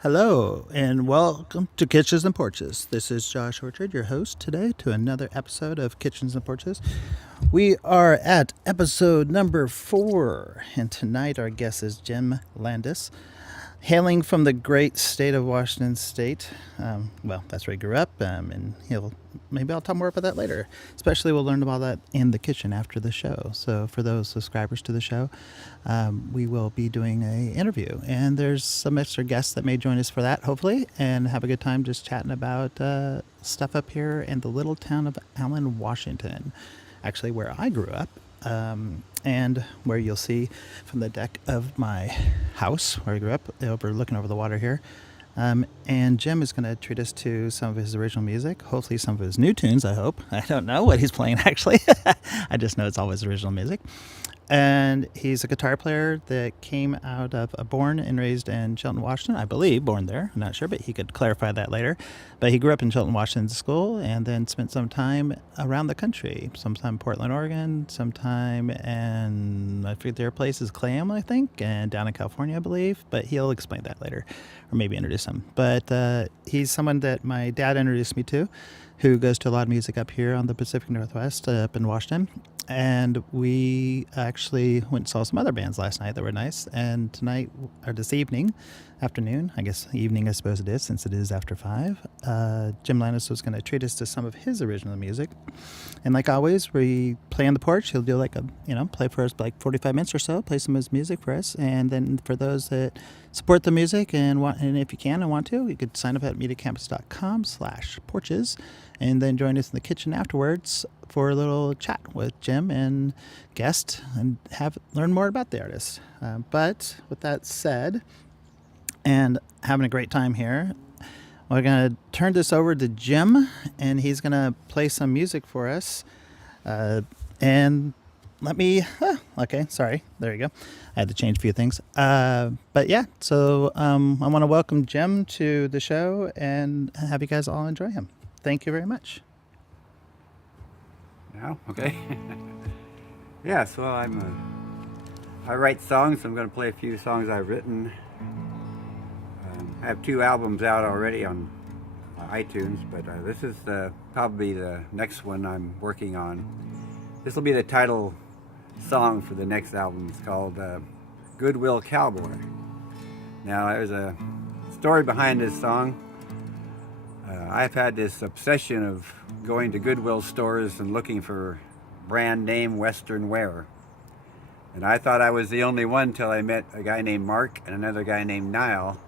Hello, and welcome to Kitchens and Porches. This is Josh Orchard, your host today, to another episode of Kitchens and Porches. We are at episode number 4, and tonight our guest is Jim Landis, hailing from the great state of Washington State. Well, that's where he grew up, and maybe I'll talk more about that later. Especially we'll learn about that in the kitchen after the show. So for those subscribers to the show, we will be doing an interview, and there's some extra guests that may join us for that, hopefully, and have a good time just chatting about stuff up here in the little town of Allen, Washington, actually where I grew up. And where you'll see from the deck of my house where I grew up, looking over the water here. And Jim is going to treat us to some of his original music, hopefully some of his new tunes, I hope. I don't know what he's playing, actually. I just know it's always original music. And he's a guitar player that came out of born and raised in Shelton, Washington. I believe born there. I'm not sure, but he could clarify that later. But he grew up in Shelton, Washington school, and then spent some time around the country. Sometime in Portland, Oregon, sometime in, I forget their place is Clam, I think, and down in California, I believe. But he'll explain that later, or maybe introduce him. But he's someone that my dad introduced me to, who goes to a lot of music up here on the Pacific Northwest, up in Washington. And we actually went and saw some other bands last night that were nice. And tonight, or this afternoon, I guess evening I suppose it is, since it is after 5, Jim Landis was going to treat us to some of his original music. And like always, we play on the porch. He'll do play for us like 45 minutes or so, play some of his music for us. And then for those that support the music and if you can and want to, you could sign up at mediacampus.com/porches and then join us in the kitchen afterwards for a little chat with Jim and guest and learn more about the artist. But with that said, and having a great time here, we're going to turn this over to Jim, and he's going to play some music for us. And let me, okay, sorry, there you go. I had to change a few things. But yeah, so I want to welcome Jim to the show and have you guys all enjoy him. Thank you very much. Now, okay. Yeah, so I write songs. I'm going to play a few songs I've written. I have 2 albums out already on iTunes, but this is probably the next one I'm working on. This will be the title song for the next album. It's called Goodwill Cowboy. Now, there's a story behind this song. I've had this obsession of going to Goodwill stores and looking for brand name Western wear. And I thought I was the only one till I met a guy named Mark and another guy named Niall,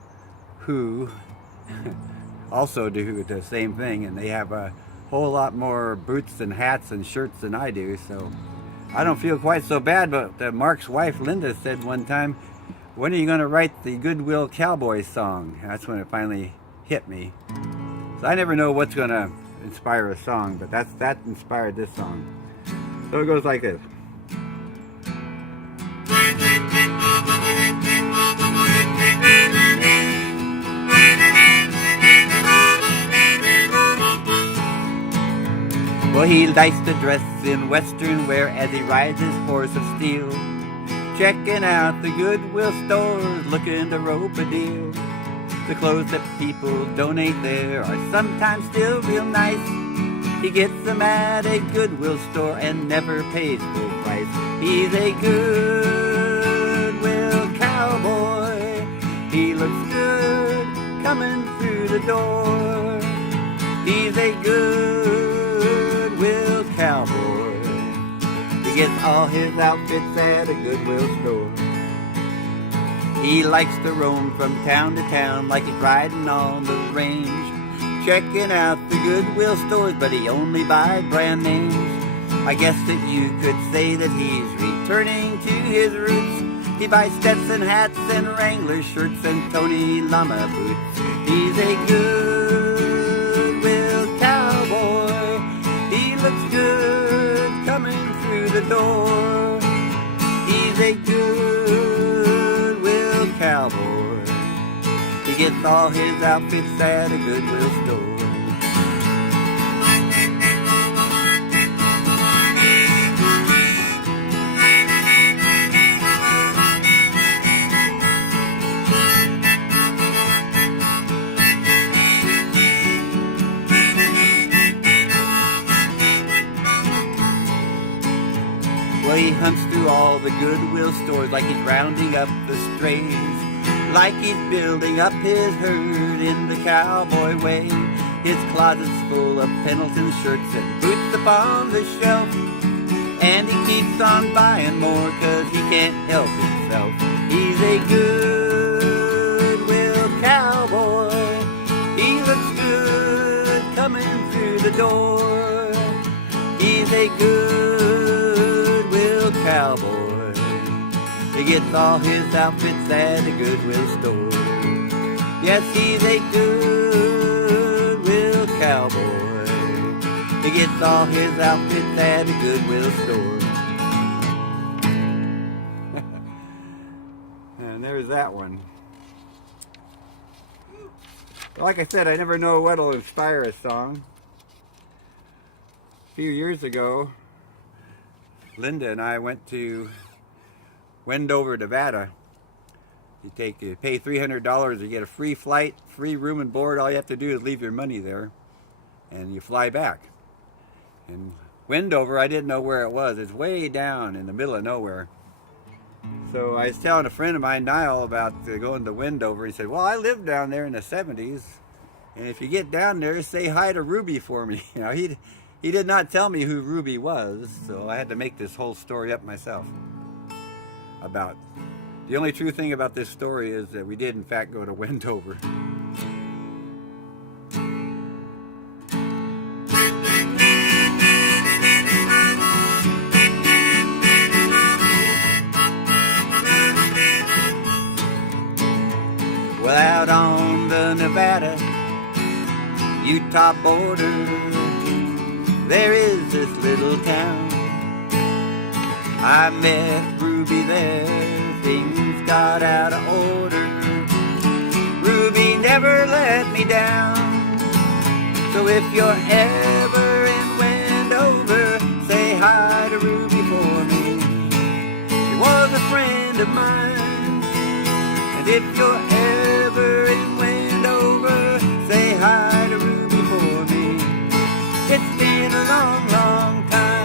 who also do the same thing, and they have a whole lot more boots and hats and shirts than I do, so I don't feel quite so bad. But Mark's wife Linda said one time, "When are you going to write the Goodwill Cowboy song?" And that's when it finally hit me. So I never know what's going to inspire a song, but that inspired this song. So it goes like this. Well, he likes to dress in Western wear as he rides his horse of steel, checking out the Goodwill stores, looking to rope a deal. The clothes that people donate there are sometimes still real nice. He gets them at a Goodwill store and never pays full price. He's a Goodwill cowboy. He looks good coming through the door. He's a Goodwill cowboy. He gets all his outfits at a Goodwill store. He likes to roam from town to town like he's riding on the range, checking out the Goodwill stores, but he only buys brand names. I guess that you could say that he's returning to his roots. He buys Stetson hats and Wrangler shirts and Tony Lama boots. He's a Goodwill cowboy. He looks good coming through the door. He's a Goodwill cowboy. He gets all his outfits at a Goodwill store. Well, he hunts through all the Goodwill stores like he's rounding up the strays, like he's building up his herd in the cowboy way. His closet's full of Pendleton shirts and boots upon the shelf, and he keeps on buying more 'cause he can't help himself. He's a Goodwill cowboy. He looks good coming through the door. He's a Goodwill cowboy. He gets all his outfits at a Goodwill store. Yes, he's a Goodwill cowboy. He gets all his outfits at a Goodwill store. And there's that one. Like I said, I never know what'll inspire a song. A few years ago, Linda and I went to Wendover, Nevada. You pay $300, you get a free flight, free room and board. All you have to do is leave your money there, and you fly back. And Wendover, I didn't know where it was. It's way down in the middle of nowhere. So I was telling a friend of mine, Niall, about going to Wendover. He said, well, I lived down there in the 70s, and if you get down there, say hi to Ruby for me. You know, he did not tell me who Ruby was, so I had to make this whole story up myself. The only true thing about this story is that we did, in fact, go to Wendover. Well, out on the Nevada-Utah border, there is this little town. I met Ruby there, things got out of order. Ruby never let me down. So if you're ever in Wendover, say hi to Ruby for me. She was a friend of mine. And if you're ever in Wendover, say hi to Ruby for me. It's been a long, long time.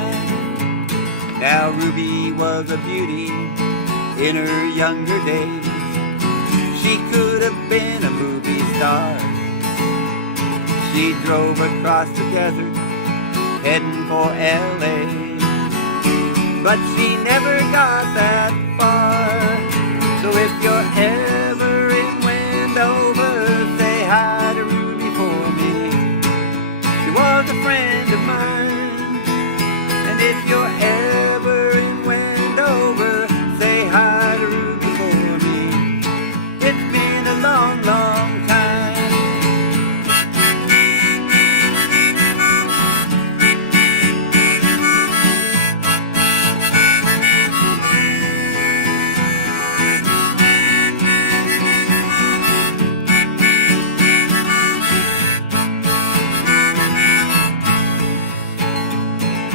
Now Ruby was a beauty in her younger days. She could have been a movie star. She drove across the desert, heading for LA. But she never got that far. So if you're ever in Wendover, say hi to Ruby for me. She was a friend of mine. And if you're ever in Wendover, say hi to Ruby for me. It's been a long, long time.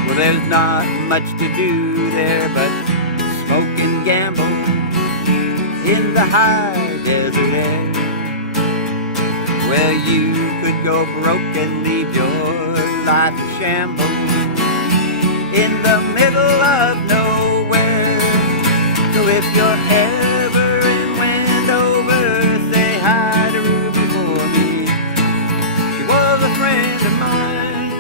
Well, there's not much to do there but smoke and gamble in the high desert air. Well, you could go broke and leave your life a shambles in the middle of nowhere. So if you're ever in Wendover, say hi to Ruby for me. She was a friend of mine.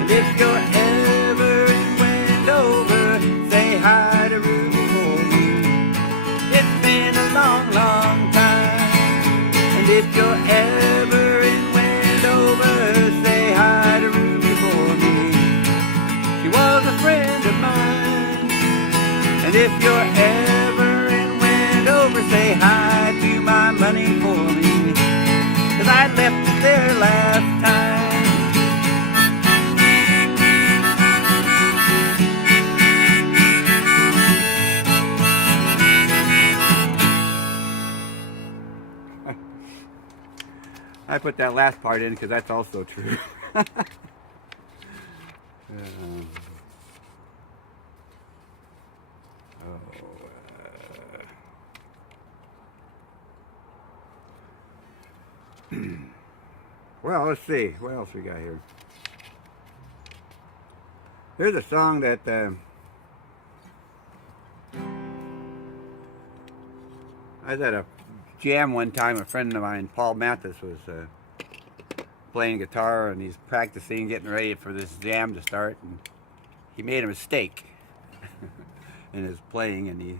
And if you're ever in Wendover, say hi to Ruby for me. It's been a long, long time. And if you're ever in Wendover, say hi to Ruby for me. She was a friend of mine. And if you're ever in Wendover, say hi to my money for me. 'Cause I left it there last time. I put that last part in because that's also true. Well, let's see. What else we got here? Here's a song that I was at a jam one time. A friend of mine, Paul Mathis, was playing guitar, and he's practicing, getting ready for this jam to start, and he made a mistake in his playing, and he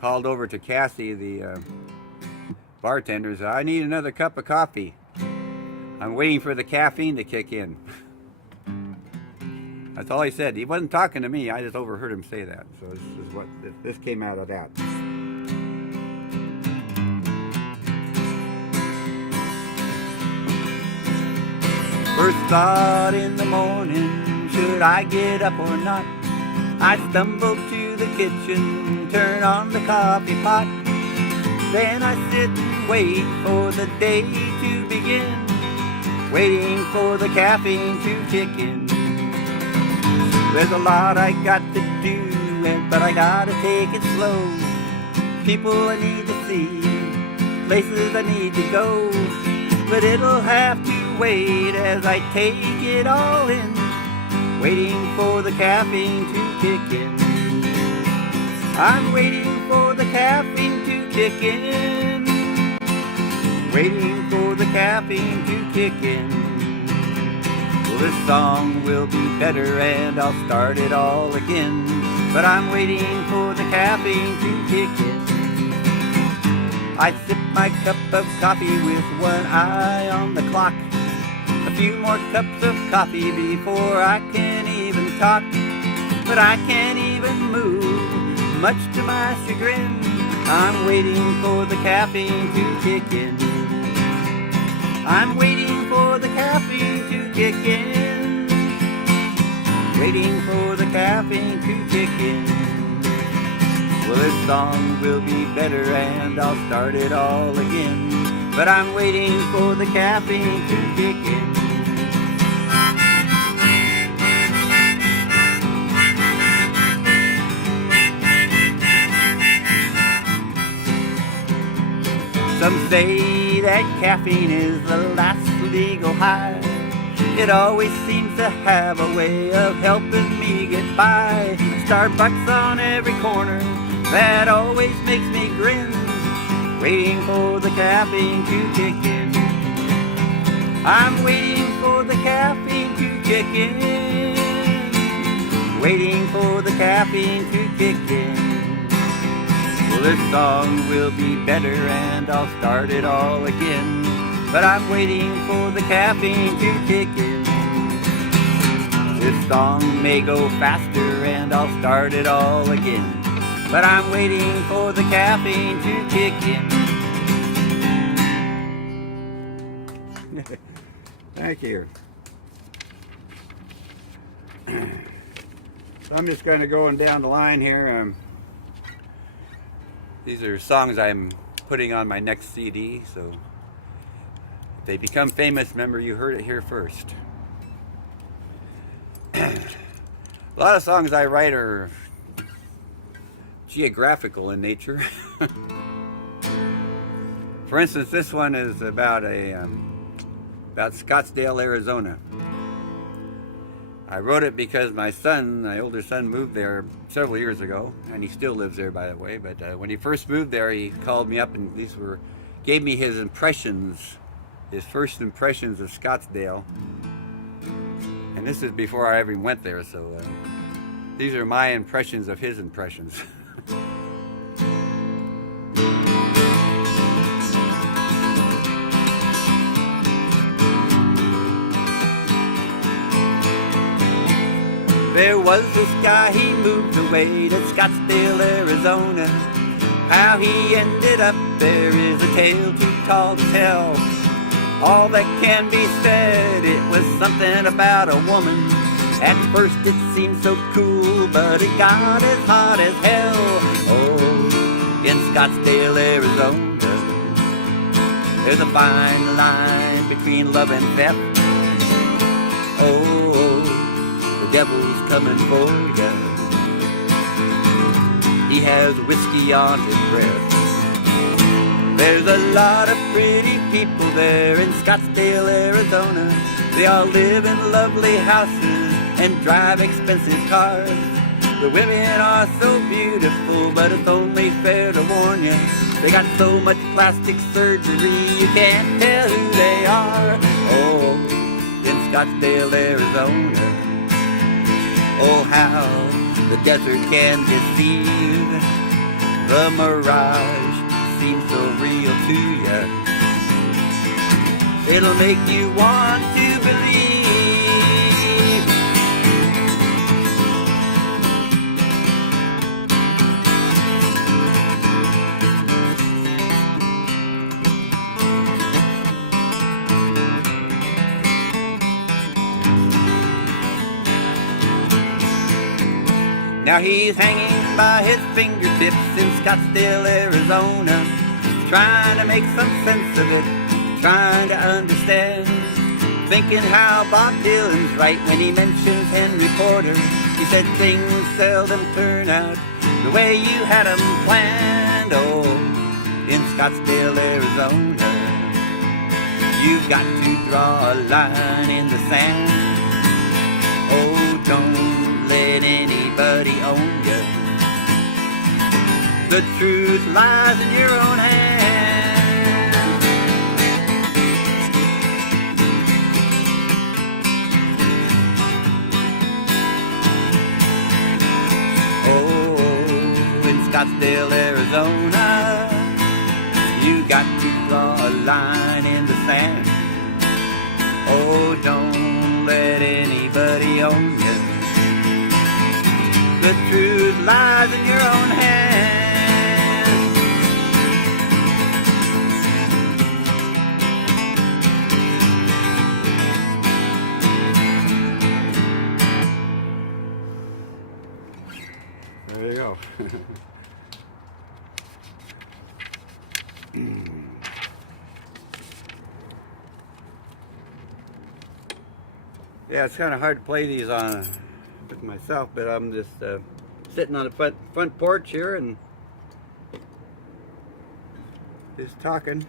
called over to Cassie, the bartender, and said, "I need another cup of coffee. I'm waiting for the caffeine to kick in." That's all he said. He wasn't talking to me. I just overheard him say that. So this came out of that. First thought in the morning, should I get up or not? I stumbled to the kitchen, turn on the coffee pot. Then I sit and wait for the day to begin, waiting for the caffeine to kick in. There's a lot I got to do, but I gotta take it slow. People I need to see, places I need to go, but it'll have to wait as I take it all in, waiting for the caffeine to kick in. I'm waiting for the caffeine to kick in, waiting for the caffeine to kick in. Well, this song will be better and I'll start it all again, but I'm waiting for the caffeine to kick in. I sip my cup of coffee with one eye on the clock. A few more cups of coffee before I can even talk, but I can't even move, much to my chagrin. I'm waiting for the caffeine to kick in. I'm waiting for the caffeine to kick in, waiting for the caffeine to kick in. Well, this song will be better and I'll start it all again, but I'm waiting for the caffeine to kick in. Some say that caffeine is the last legal high. It always seems to have a way of helping me get by. Starbucks on every corner, that always makes me grin, waiting for the caffeine to kick in. I'm waiting for the caffeine to kick in, waiting for the caffeine to kick in. Well, this song will be better and I'll start it all again, but I'm waiting for the caffeine to kick in. This song may go faster and I'll start it all again, but I'm waiting for the caffeine to kick in. Thank you. So I'm just going to go down the line here. These are songs I'm putting on my next CD, so if they become famous, remember you heard it here first. A lot of songs I write are geographical in nature. For instance, this one is about Scottsdale, Arizona. I wrote it because my older son, moved there several years ago, and he still lives there, by the way. But when he first moved there, he called me up, and gave me his first impressions of Scottsdale. And this is before I ever went there, so these are my impressions of his impressions. There was this guy, he moved away to Scottsdale, Arizona. How he ended up there is a tale too tall to tell. All that can be said, it was something about a woman. At first it seemed so cool, but it got as hot as hell. Oh, in Scottsdale, Arizona, there's a fine line between love and theft. Oh, the devil's coming for ya. He has whiskey on his breath. There's a lot of pretty people there in Scottsdale, Arizona. They all live in lovely houses and drive expensive cars. The women are so beautiful, but it's only fair to warn you, They got so much plastic surgery, you can't tell who they are. Oh, in Scottsdale, Arizona. Oh, how the desert can deceive. The mirage seems so real to you. It'll make you want to believe. Now he's hanging by his fingertips in Scottsdale, Arizona, trying to make some sense of it, trying to understand, thinking how Bob Dylan's right when he mentions Henry Porter. He said things seldom turn out the way you had them planned. Oh, in Scottsdale, Arizona, you've got to draw a line in the sand. Oh, don't let anybody own you. The truth lies in your own hands. Oh, in Scottsdale, Arizona, you got to draw a line in the sand. Oh, don't let anybody own you. The truth lies in your own hands. There you go. Yeah, it's kind of hard to play these on with myself, but I'm just sitting on the front porch here and just talking.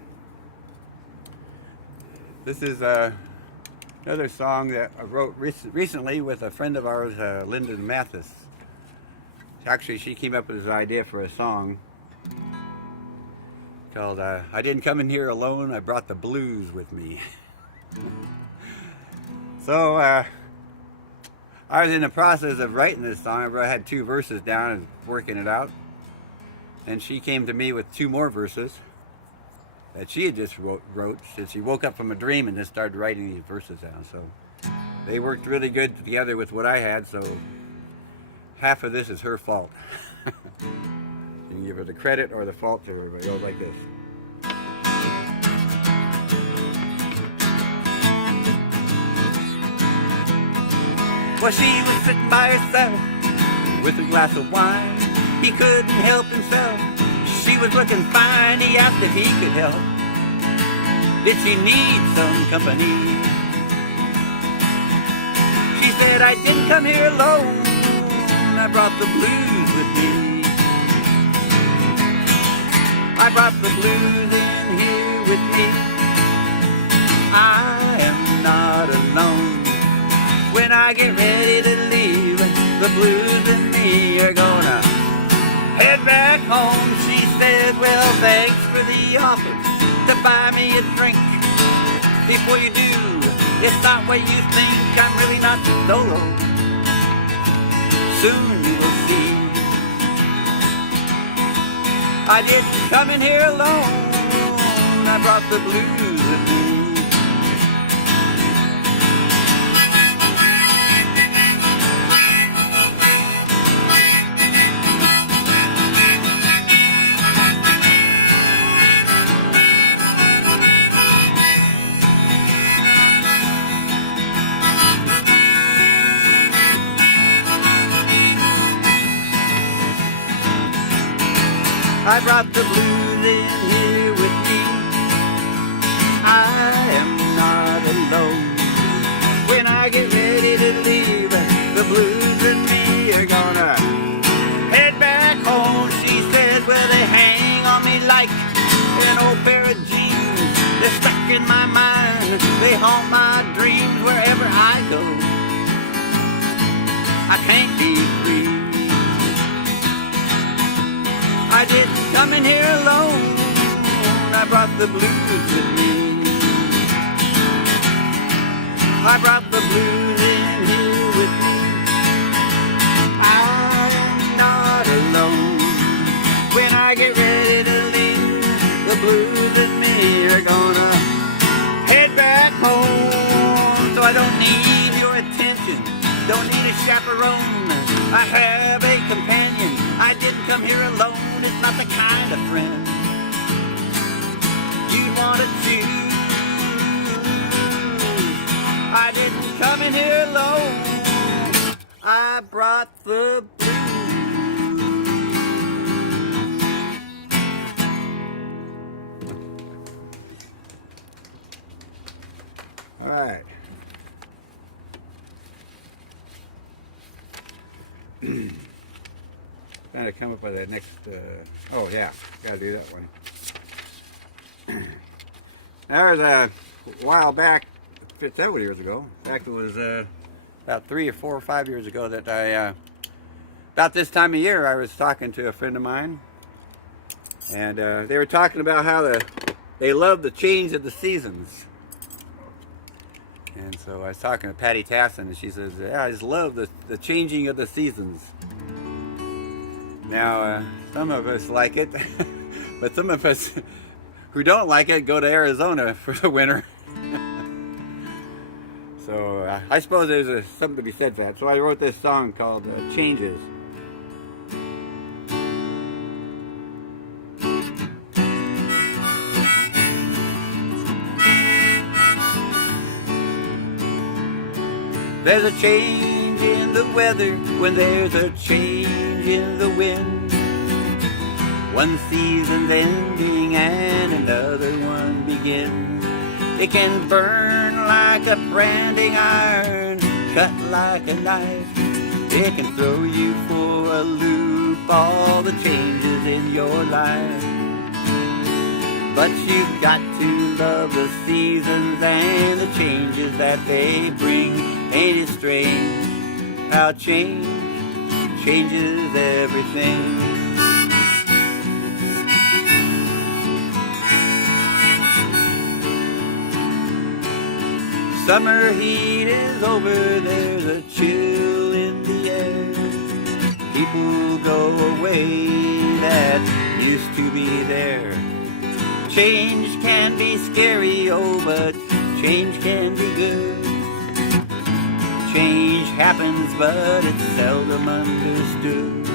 This is another song that I wrote recently with a friend of ours, Linda Mathis. Actually, she came up with this idea for a song called I Didn't Come in Here Alone, I Brought the Blues with Me. So I was in the process of writing this song. I had 2 verses down and working it out. And she came to me with 2 more verses that she had just wrote. She woke up from a dream and just started writing these verses down. So they worked really good together with what I had. So half of this is her fault. You can give her the credit or the fault to her, but it goes like this. Well, she was sitting by herself with a glass of wine. He couldn't help himself. She was looking fine. He asked if he could help. Did she need some company? She said, I didn't come here alone. I brought the blues with me. I brought the blues in here with me. I am not alone. When I get ready to leave, the blues and me are gonna head back home. She said, well, thanks for the offer to buy me a drink. Before you do, it's not what you think. I'm really not solo. Soon you will see. I didn't come in here alone. I brought the blues with me. I brought the blues in here with me. I am not alone. When I get ready to leave, the blues and me are gonna head back home. She says, well, they hang on me like an old pair of jeans. They're stuck in my mind. They haunt my dreams wherever I go. I can't be free. I didn't come in here alone. brought the blues with me. I brought the blues in here with me. I'm not alone. When I get ready to leave, the blues in me are gonna head back home. So I don't need your attention, don't need a chaperone. I have a companion, I didn't come here alone. It's not the kind of friend you'd want to choose. I didn't come in here alone. I brought the blues. All right. Trying to come up with that next. Oh yeah, gotta do that one. That was a while back, several years ago. In fact, it was about 3 or 4 or 5 years ago that I, about this time of year, I was talking to a friend of mine, and they were talking about how they love the change of the seasons. And so I was talking to Patty Tassin, and she says, "Yeah, I just love the changing of the seasons." Now, some of us like it, but some of us who don't like it go to Arizona for the winter. So I suppose there's something to be said for that. So I wrote this song called Changes. There's a change in the weather when there's a change in the wind. One season's ending and another one begins. It can burn like a branding iron, cut like a knife. It can throw you for a loop, all the changes in your life. But you've got to love the seasons and the changes that they bring. Ain't it strange how change changes everything? Summer heat is over, there's a chill in the air. People go away that used to be there. Change can be scary, oh, but change can be good. Change happens, but it's seldom understood.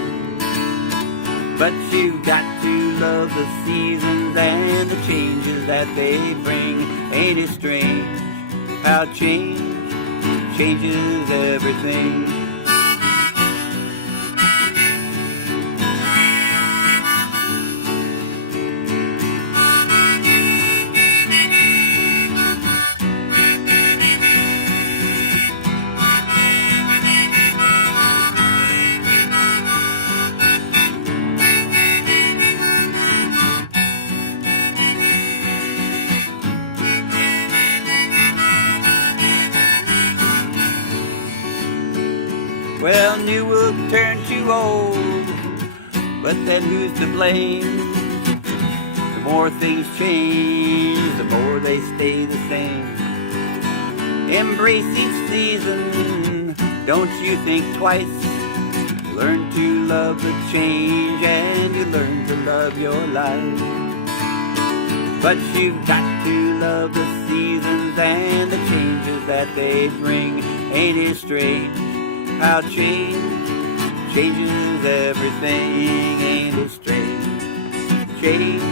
But you've got to love the seasons and the changes that they bring. Ain't it strange how change changes everything? Well, new will turn to old, but then who's to blame? The more things change, the more they stay the same. Embrace each season, don't you think twice. Learn to love the change and you learn to love your life. But you've got to love the seasons and the changes that they bring. Ain't it strange how change changes everything? Ain't it strange? Change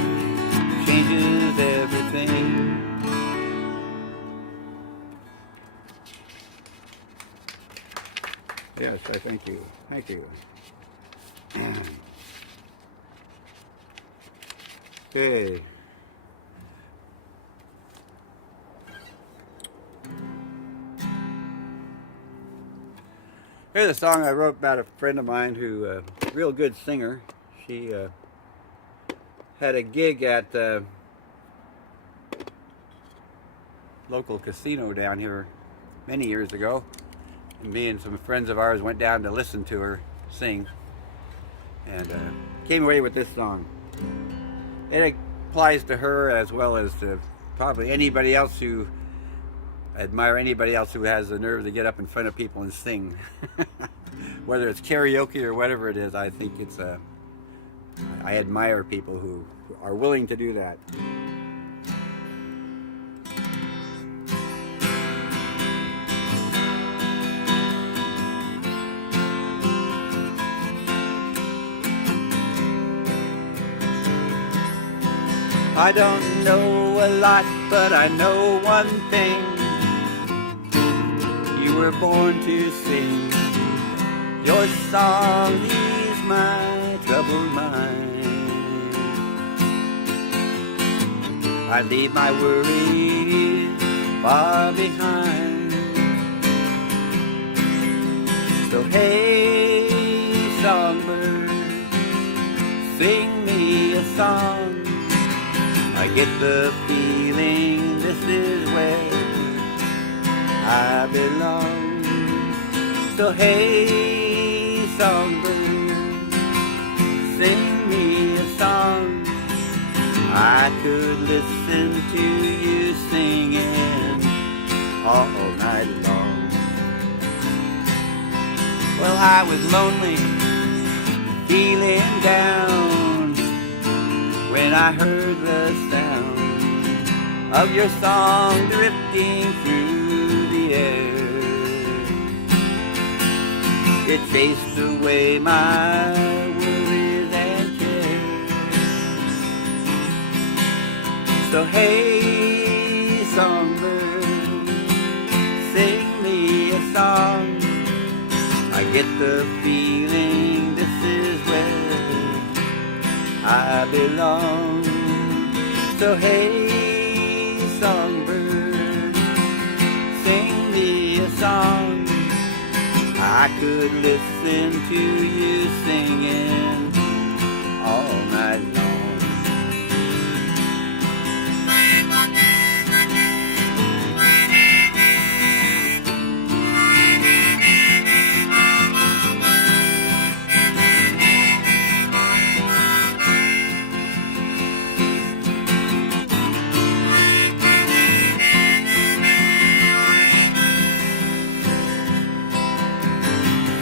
changes everything. Yes, I thank you. Thank you. Okay. Here's a song I wrote about a friend of mine who, a real good singer. She had a gig at the local casino down here many years ago. And me and some friends of ours went down to listen to her sing. And came away with this song. It applies to her as well as to probably anybody else who admire anybody else who has the nerve to get up in front of people and sing. Whether it's karaoke or whatever it is, I think it's I admire people who are willing to do that. I don't know a lot, but I know one thing. You were born to sing. Your song is my troubled mind. I leave my worries far behind. So hey, songbird, sing me a song. I get the feeling this is where I belong. So hey, songbird, sing me a song. I could listen to you singing all night long. Well, I was lonely, feeling down, when I heard the sound of your song drifting through the air. It chased away my worries and cares. So hey, songbird, sing me a song. I get the feeling this is where I belong. So hey, songbird, sing me a song. I could listen to you singing all night long.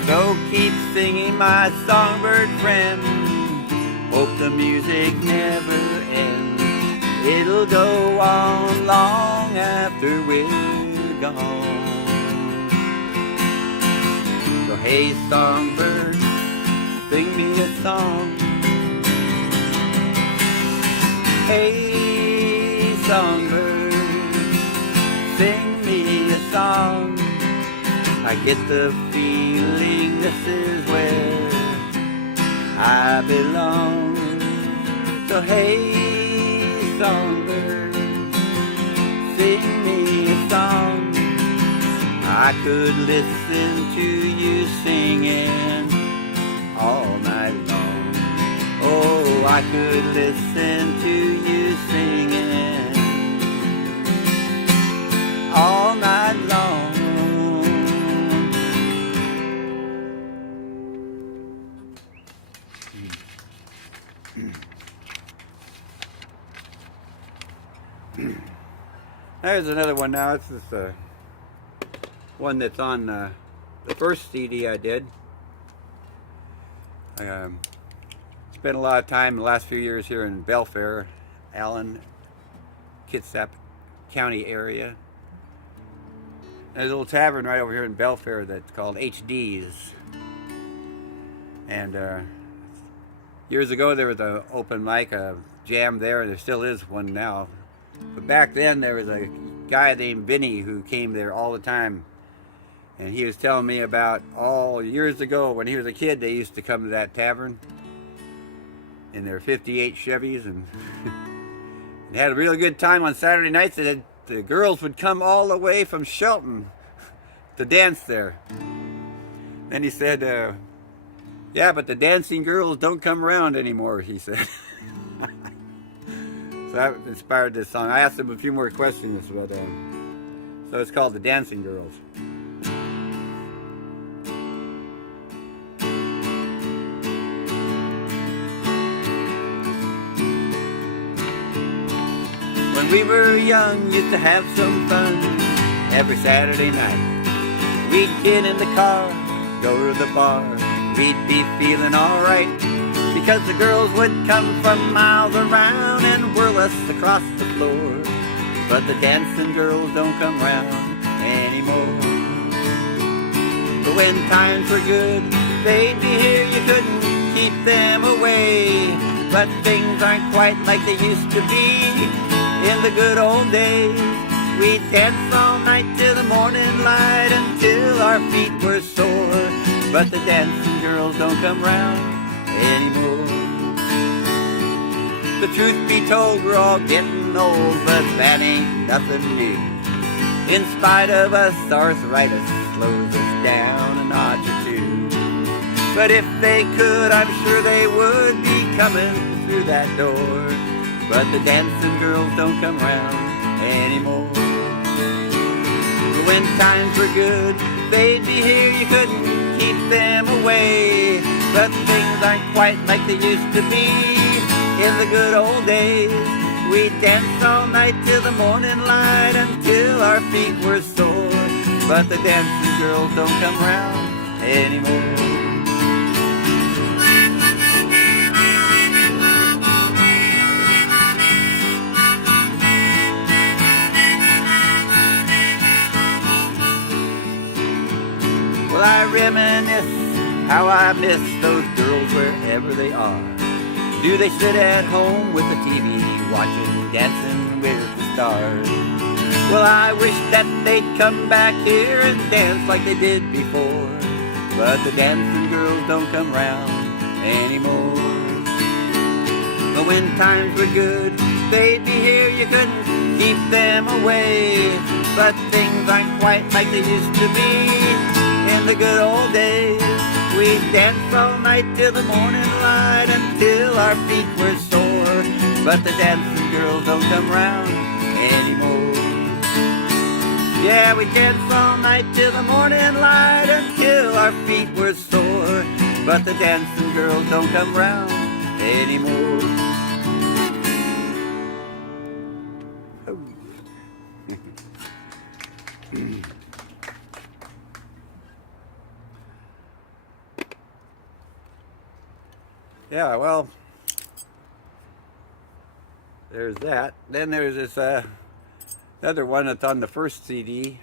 So keep singing, my songbird friend. Hope the music never ends. It'll go on long after we're gone. So hey, songbird, sing me a song. Hey, songbird, sing me a song. I get the feeling this is where I belong. So hey, songbird, sing me a song. I could listen to you singing all night long. Oh, I could listen to you singing all night long. There's another one now. This is one that's on the first CD I did. I spent a lot of time in the last few years here in Belfair, Allen, Kitsap County area. There's a little tavern right over here in Belfair that's called HD's. And years ago there was an open mic, a jam there, and there still is one now. But back then there was a guy named Vinny who came there all the time. And he was telling me about all years ago when he was a kid, they used to come to that tavern in their 58 Chevys and they had a really good time on Saturday nights. And the girls would come all the way from Shelton to dance there. Then he said, yeah, but the dancing girls don't come around anymore, he said. So that inspired this song. I asked him a few more questions, but so it's called The Dancing Girls. we were young, used to have some fun every Saturday night. We'd get in the car, go to the bar, we'd be feeling alright, because the girls would come from miles around and whirl us across the floor. But the dancing girls don't come round anymore. But when times were good, they'd be here, you couldn't keep them away. But things aren't quite like they used to be in the good old days. We'd dance all night till the morning light until our feet were sore. But the dancing girls don't come round anymore. The truth be told, we're all getting old, but that ain't nothing new. In spite of us, arthritis slows us down a notch or two. But if they could, I'm sure they would be coming through that door. But the dancing girls don't come round anymore. When times were good, they'd be here, you couldn't keep them away. But things aren't quite like they used to be in the good old days. We'd dance all night till the morning light until our feet were sore. But the dancing girls don't come round anymore. Well, I reminisce how I miss those girls wherever they are. Do they sit at home with the TV watching Dancing with the Stars? Well, I wish that they'd come back here and dance like they did before. But the dancing girls don't come round anymore. But when times were good, they'd be here, you couldn't keep them away. But things aren't quite like they used to be in the good old days. We'd dance all night till the morning light until our feet were sore. But the dancing girls don't come round anymore. Yeah, we'd dance all night till the morning light until our feet were sore. But the dancing girls don't come round anymore. Yeah, well, there's that. Then there's this another one that's on the first CD,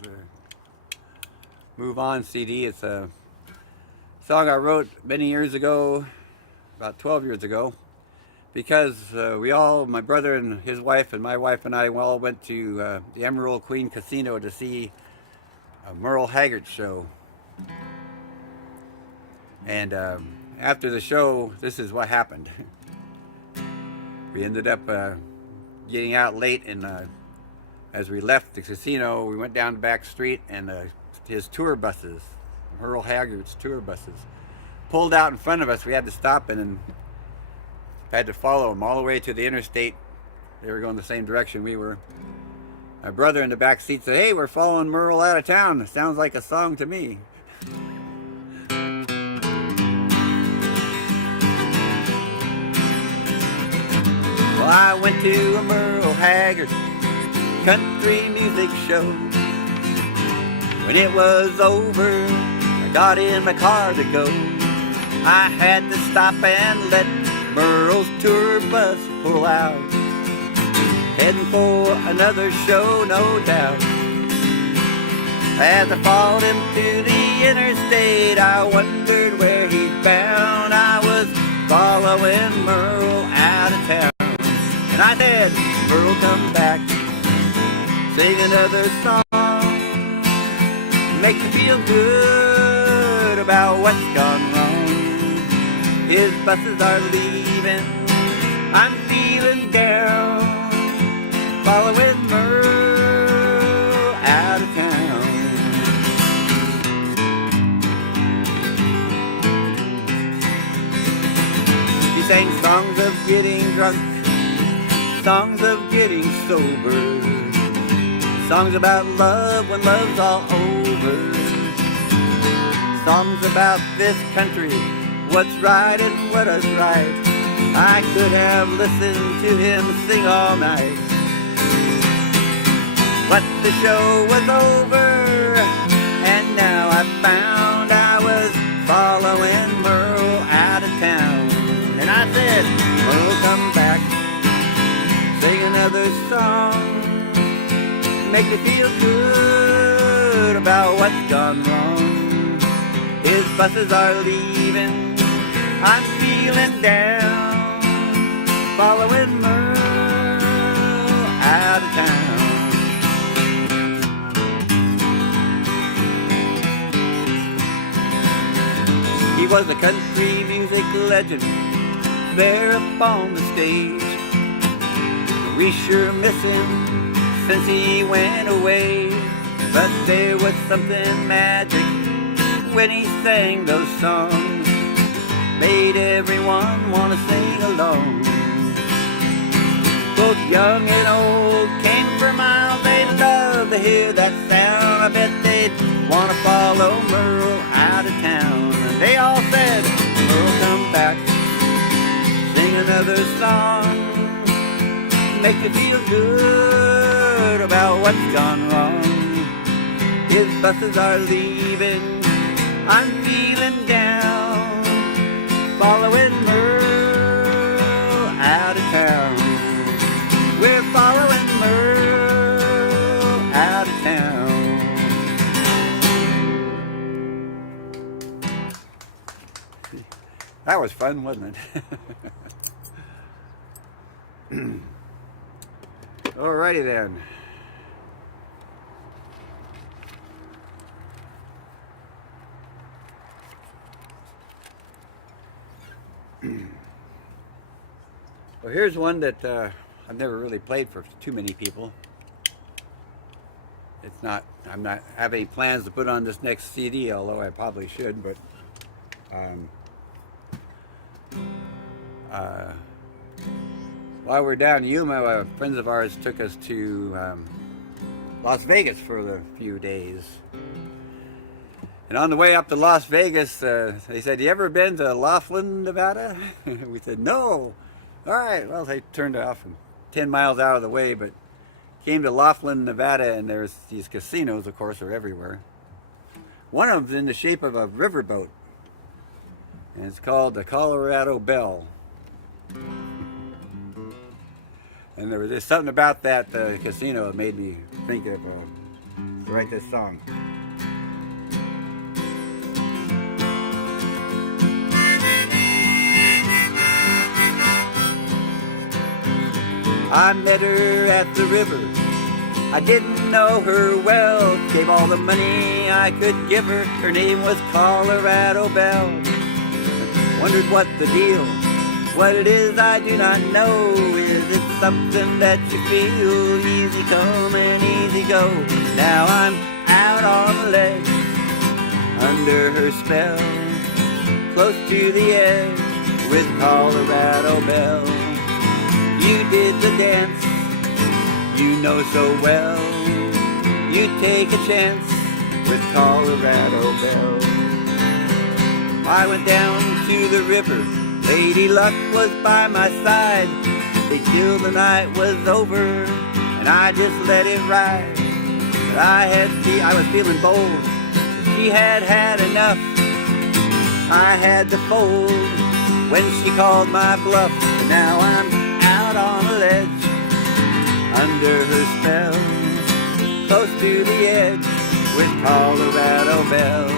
the Move On CD. It's a song I wrote many years ago, about 12 years ago, because my brother and his wife and my wife and I, we all went to the Emerald Queen Casino to see a Merle Haggard show. And after the show, this is what happened. We ended up getting out late, and as we left the casino, we went down the back street, and his tour buses, Merle Haggard's tour buses, pulled out in front of us. We had to stop and had to follow them all the way to the interstate. They were going the same direction we were. My brother in the back seat said, "Hey, we're following Merle out of town. It sounds like a song to me." Well, I went to a Merle Haggard country music show. When it was over, I got in my car to go. I had to stop and let Merle's tour bus pull out, heading for another show, no doubt. As I followed him to the interstate, I wondered where he's bound. I was following Merle out of town. And I said, "Merle, come back, sing another song, make me feel good about what's gone wrong. His buses are leaving, I'm feeling down, following Merle out of town." He sang songs of getting drunk, songs of getting sober, songs about love when love's all over, songs about this country, what's right and what is right. I could have listened to him sing all night. But the show was over, and now I found I was following Merle out of town. And I said, Merle, come back, sing another song, make me feel good about what's gone wrong. His buses are leaving, I'm feeling down, following Merle out of town. He was a country music legend there up on the stage. We sure miss him since he went away. But there was something magic when he sang those songs, made everyone want to sing along. Both young and old came for miles, they'd love to hear that sound. I bet they'd want to follow Merle out of town. And they all said, Merle, come back, sing another song, make you feel good about what's gone wrong. His buses are leaving, I'm feeling down, following Merle out of town. We're following Merle out of town. That was fun, wasn't it? Alrighty then. Well, here's one that I've never really played for too many people. I'm not having any plans to put on this next CD, although I probably should, but while we're down in Yuma, friends of ours took us to Las Vegas for a few days. And on the way up to Las Vegas, they said, "You ever been to Laughlin, Nevada?" We said, "No." All right, well, they turned off 10 miles out of the way, but came to Laughlin, Nevada, and there's these casinos, of course, are everywhere. One of them's in the shape of a riverboat, and it's called the Colorado Belle. And there was just something about that casino that made me think of to write this song. I met her at the river, I didn't know her well, gave all the money I could give her, her name was Colorado Belle. Wondered what the deal, what it is I do not know, is it something that you feel, easy come and easy go. Now I'm out on the ledge, under her spell, close to the edge with Colorado Belle. You did the dance, you know so well, you take a chance with Colorado Belle. I went down to the river, Lady Luck was by my side, stayed till the night was over, and I just let it ride. But I was feeling bold, she had had enough, I had to fold when she called my bluff. And now I'm out on a ledge, under her spell, close to the edge with Colorado Belle.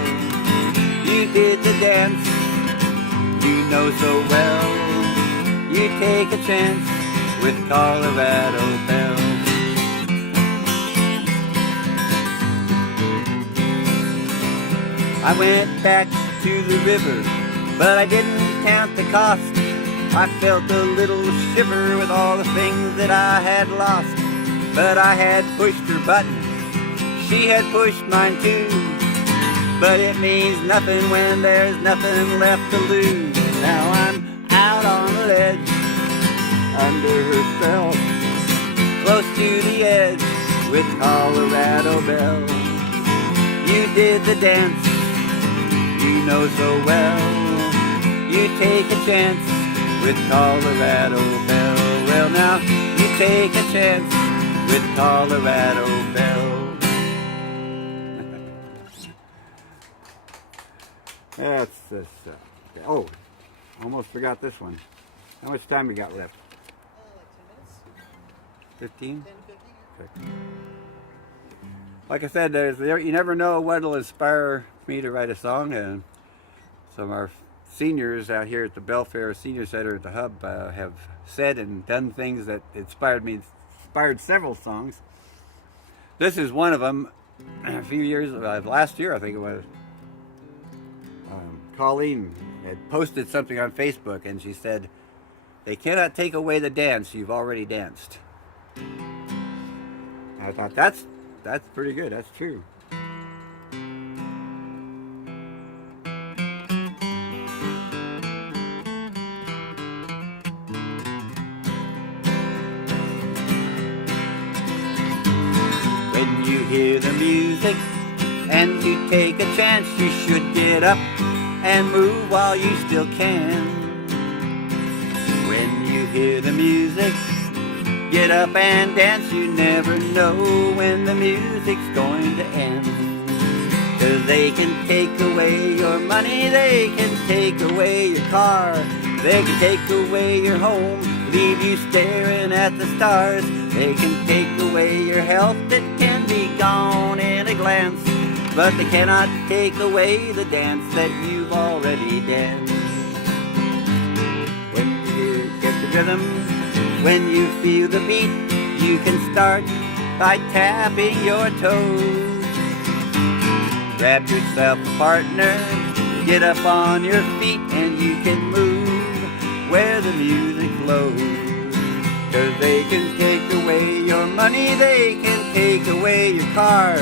You did the dance, you know so well, you take a chance with Colorado Belle. I went back to the river, but I didn't count the cost. I felt a little shiver with all the things that I had lost. But I had pushed her button, she had pushed mine too. But it means nothing when there's nothing left to lose. Now I'm out on the ledge, under her spell, close to the edge with Colorado Belle. You did the dance, you know so well, you take a chance with Colorado Belle. Well, now you take a chance with Colorado bells. That's this. Oh, almost forgot this one. How much time we got left? Like 10 minutes. 15? 10 to 15. Okay. Like I said, you never know what will inspire me to write a song, and some of our seniors out here at the Belfair Senior Center at the Hub have said and done things that inspired several songs. This is one of them. A few years, last year I think it was, Colleen had posted something on Facebook, and she said, "They cannot take away the dance you've already danced." I thought that's pretty good. That's true. When you hear the music and you take a chance, you should get up and move while you still can. When you hear the music, get up and dance. You never know when the music's going to end. 'Cause they can take away your money, they can take away your car, they can take away your home, leave you staring at the stars. They can take away your health, it can be gone in a glance, but they cannot take away the dance that you've already danced. When you get the rhythm, when you feel the beat, you can start by tapping your toes. Grab yourself a partner, get up on your feet, and you can move where the music flows. 'Cause they can take away your money, they can take away your car,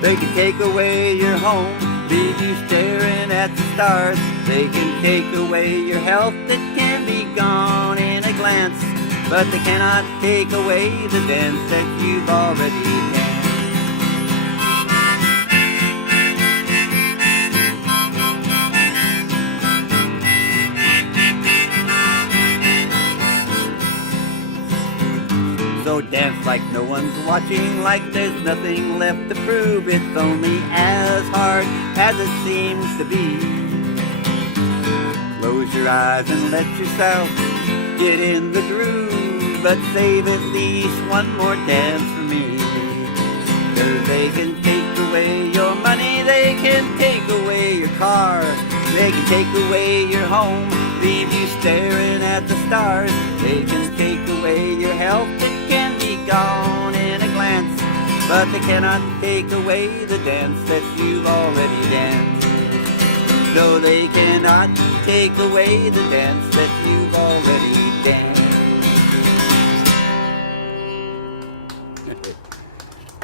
they can take away your home, leave you staring at the stars. They can take away your health, it can be gone in a glance, but they cannot take away the dance that you've already danced. So dance like no one's watching, like there's nothing left to prove. It's only as hard as it seems to be. Close your eyes and let yourself get in the groove, but save at least one more dance for me. 'Cause they can take away your money, they can take away your car, they can take away your home, leave you staring at the stars. They can take away your health, it can be gone in a glance, but they cannot take away the dance that you've already danced. No, they cannot take away the dance that you've already danced.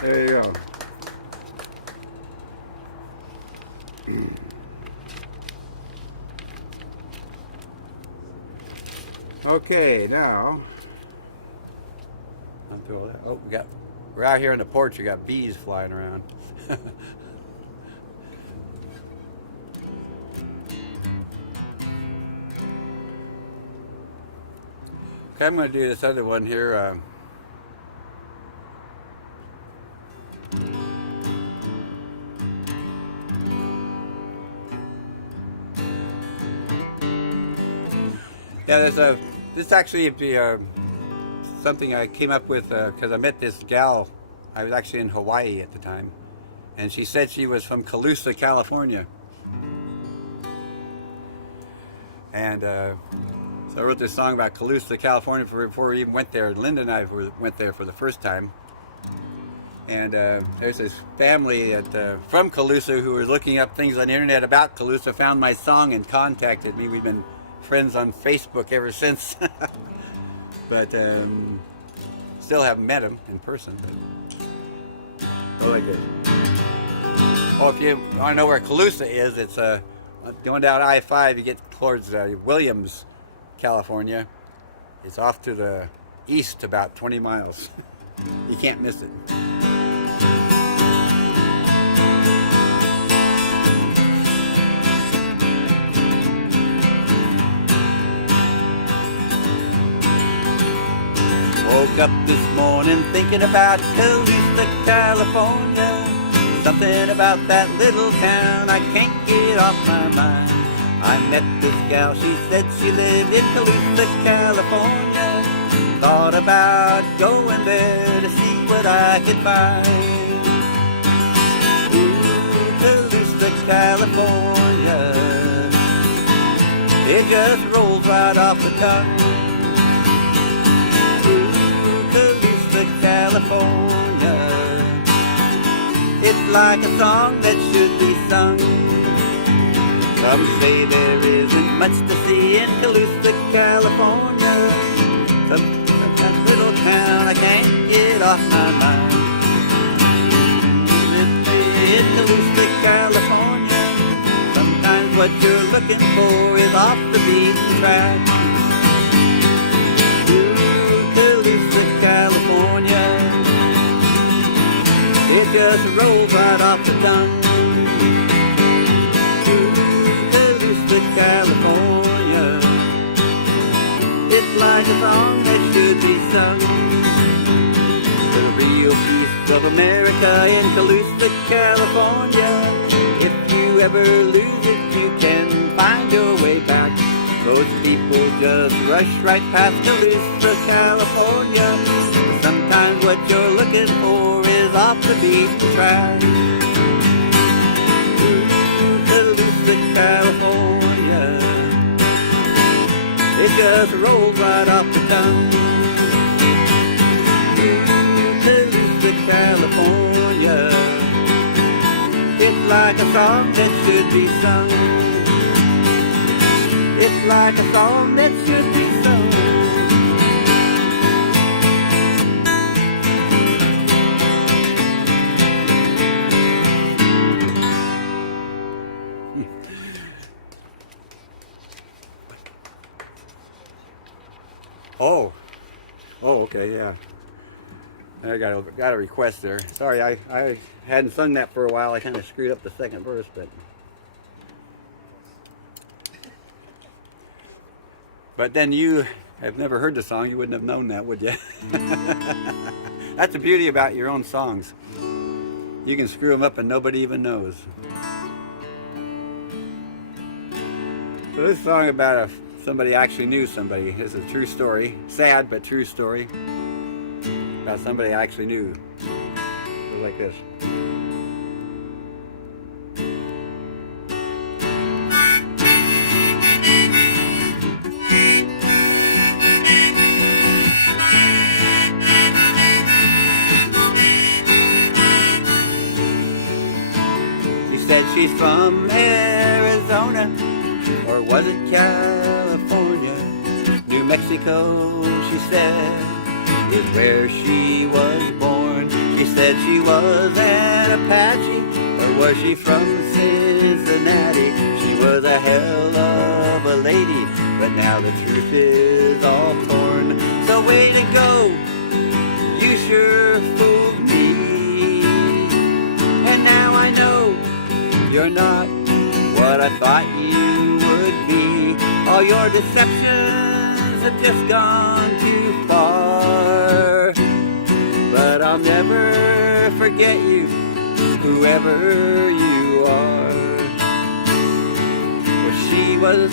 There you go. Okay, now undo all that. Oh, we're out here on the porch. We got bees flying around. Okay, I'm going to do this other one here. Yeah, this actually be something I came up with because I met this gal. I was actually in Hawaii at the time, and she said she was from Calusa, California. And so I wrote this song about Calusa, California before we even went there. Linda and I went there for the first time. And there's this family from Calusa who was looking up things on the internet about Calusa, found my song and contacted me. We've been friends on Facebook ever since. But still haven't met him in person. But I like it. Oh, if you want to know where Calusa is, it's going down I-5, you get towards Williams, California. It's off to the east about 20 miles. You can't miss it. Woke up this morning thinking about Calusa, California. Something about that little town I can't get off my mind. I met this gal, she said she lived in Calusa, California. Thought about going there to see what I could find. Ooh, Calusa, California, it just rolls right off the tongue. Ooh, Calusa, California, it's like a song that should be sung. Some say there isn't much to see in Calusa, California. That little town I can't get off my mind. In Calusa, California, sometimes what you're looking for is off the beaten track. Ooh, Calusa, California, it just rolls right off the tongue. California, it's like a song that should be sung. The real piece of America in Calusa, California. If you ever lose it, you can find your way back. Those people just rush right past Calusa, California. Sometimes what you're looking for is off the beaten track. Calusa, California, it just rolls right off the tongue. Calusa, California, it's like a song that should be sung. It's like a song that should be sung. Oh, okay, yeah. I got a request there. Sorry, I hadn't sung that for a while. I kind of screwed up the second verse, but then you have never heard the song. You wouldn't have known that, would you? That's the beauty about your own songs. You can screw them up and nobody even knows. So this song about somebody actually knew somebody. It's a true story. Sad, but true story. About somebody I actually knew. It was like this. She said she's from Arizona, or was it California? New Mexico, she said, is where she was born. She said she was an Apache, or was she from Cincinnati? She was a hell of a lady, but now the truth is all torn. So way to go, you sure fooled me. And now I know you're not what I thought you would be. All your deceptions have just gone too far. But I'll never forget you, whoever you are. Well, she was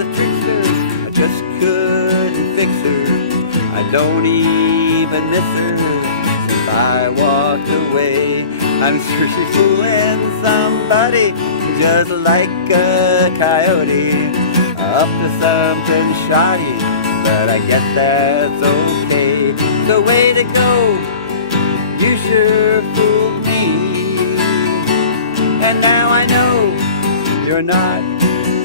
a trickster, I just couldn't fix her. I don't even miss her since I walked away. I'm sure she's fooling somebody just like a coyote, up to something shoddy, but I guess that's okay. So way to go, you sure fooled me. And now I know you're not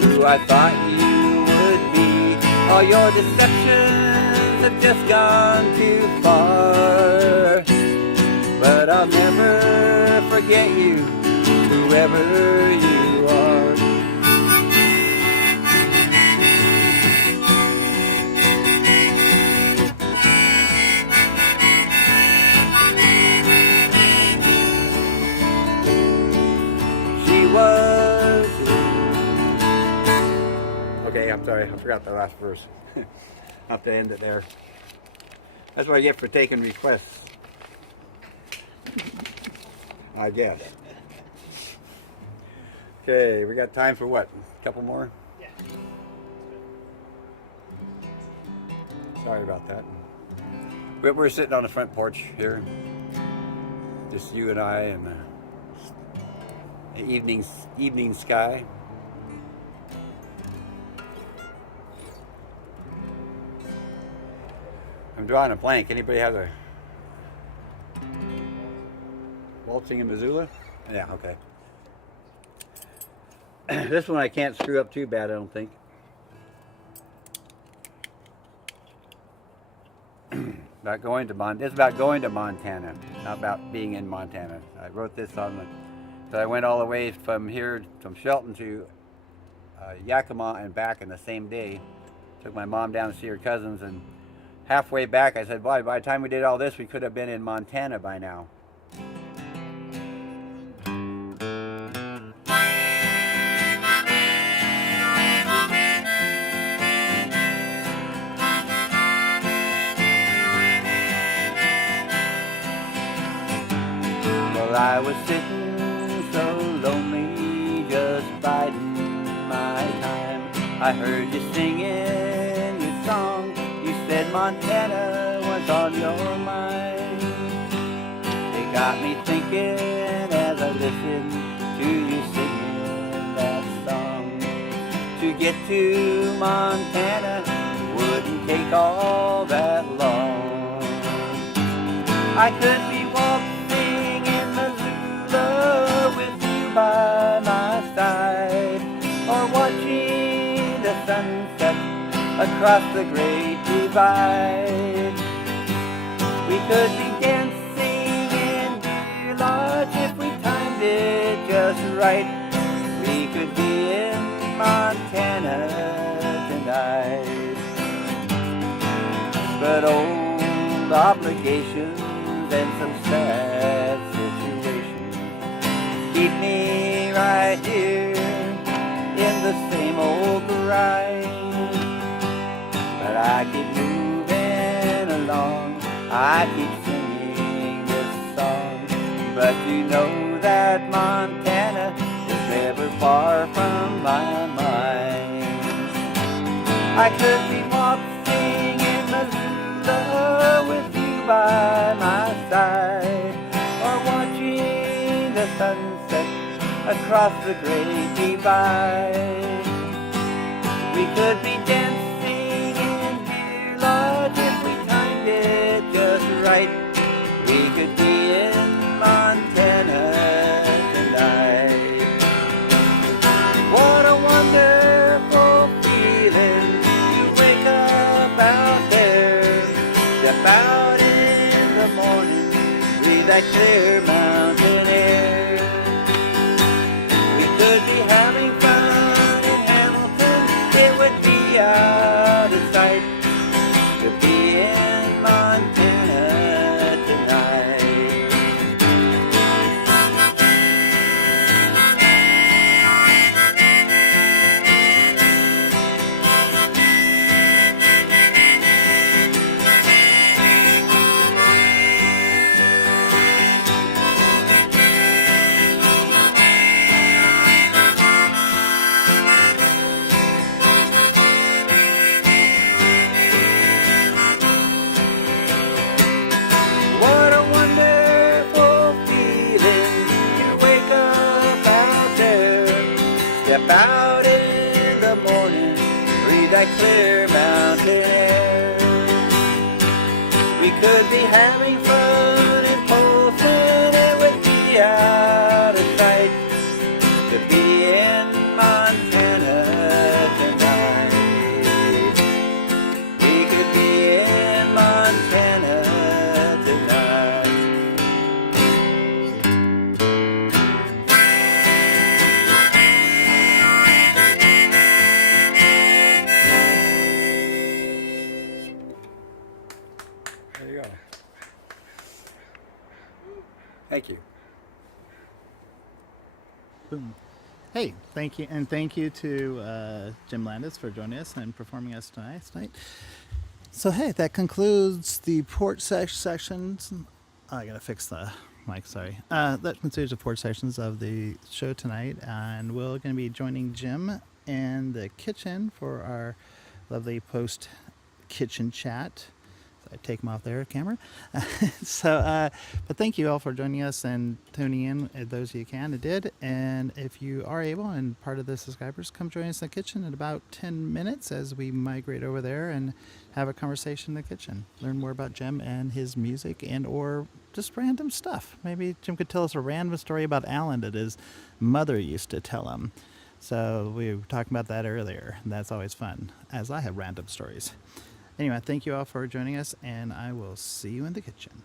who I thought you would be. All your deceptions have just gone too far. But I'll never forget you, whoever you are. She was... Okay, I'm sorry, I forgot the last verse. I'll have to end it there. That's what I get for taking requests. I guess. Okay, we got time for what? A couple more? Yeah. Sorry about that. We're sitting on the front porch here. Just you and I and the evening sky. I'm drawing a blank. Anybody have a waltzing in Missoula? Yeah, okay. This one I can't screw up too bad, I don't think. It's about going to Montana, not about being in Montana. I wrote this so I went all the way from here, from Shelton to Yakima and back in the same day. Took my mom down to see her cousins, and halfway back I said, boy, by the time we did all this, we could have been in Montana by now. I was sitting so lonely, just biding my time. I heard you singing your song. You said Montana was on your mind. It got me thinking as I listened to you singing that song. To get to Montana wouldn't take all that long. I could be walking with you by my side, or watching the sunset across the great divide. We could be dancing in Deer Lodge if we timed it just right. We could be in Montana tonight. But old obligations and some sad situations keep me right here in the same old grind. But I keep moving along, I keep singing this song. But you know that Montana is never far from my mind. I could be walking in Missoula with you by my side, or watching the sunset across the great divide. We could be dancing in Deer Lodge if we timed it just right. We could be in Montana tonight. What a wonderful feeling to wake up out there, step out in the morning, breathe that clear mountain air. We could be having fun in Hamilton, it would be out of sight to be in Montana tonight. What a wonderful feeling to wake up out there, step out in the morning, breathe that clear mountain air. We could be having fun in Porches, it would be out of sight to be in Montana tonight. We could be in Montana tonight. There you go. Thank you. Boom. Hey, thank you, and thank you to Jim Landis for joining us and performing us tonight. So hey, that concludes the porch sections. I gotta fix the mic. Sorry. That concludes the porch sections of the show tonight, and we're gonna be joining Jim in the kitchen for our lovely post kitchen chat. I take them off there, camera. But thank you all for joining us and tuning in. Those of you can, it did. And if you are able and part of the subscribers, come join us in the kitchen in about 10 minutes as we migrate over there and have a conversation in the kitchen. Learn more about Jim and his music and or just random stuff. Maybe Jim could tell us a random story about Alan that his mother used to tell him. So we were talking about that earlier, and that's always fun, as I have random stories. Anyway, thank you all for joining us, and I will see you in the kitchen.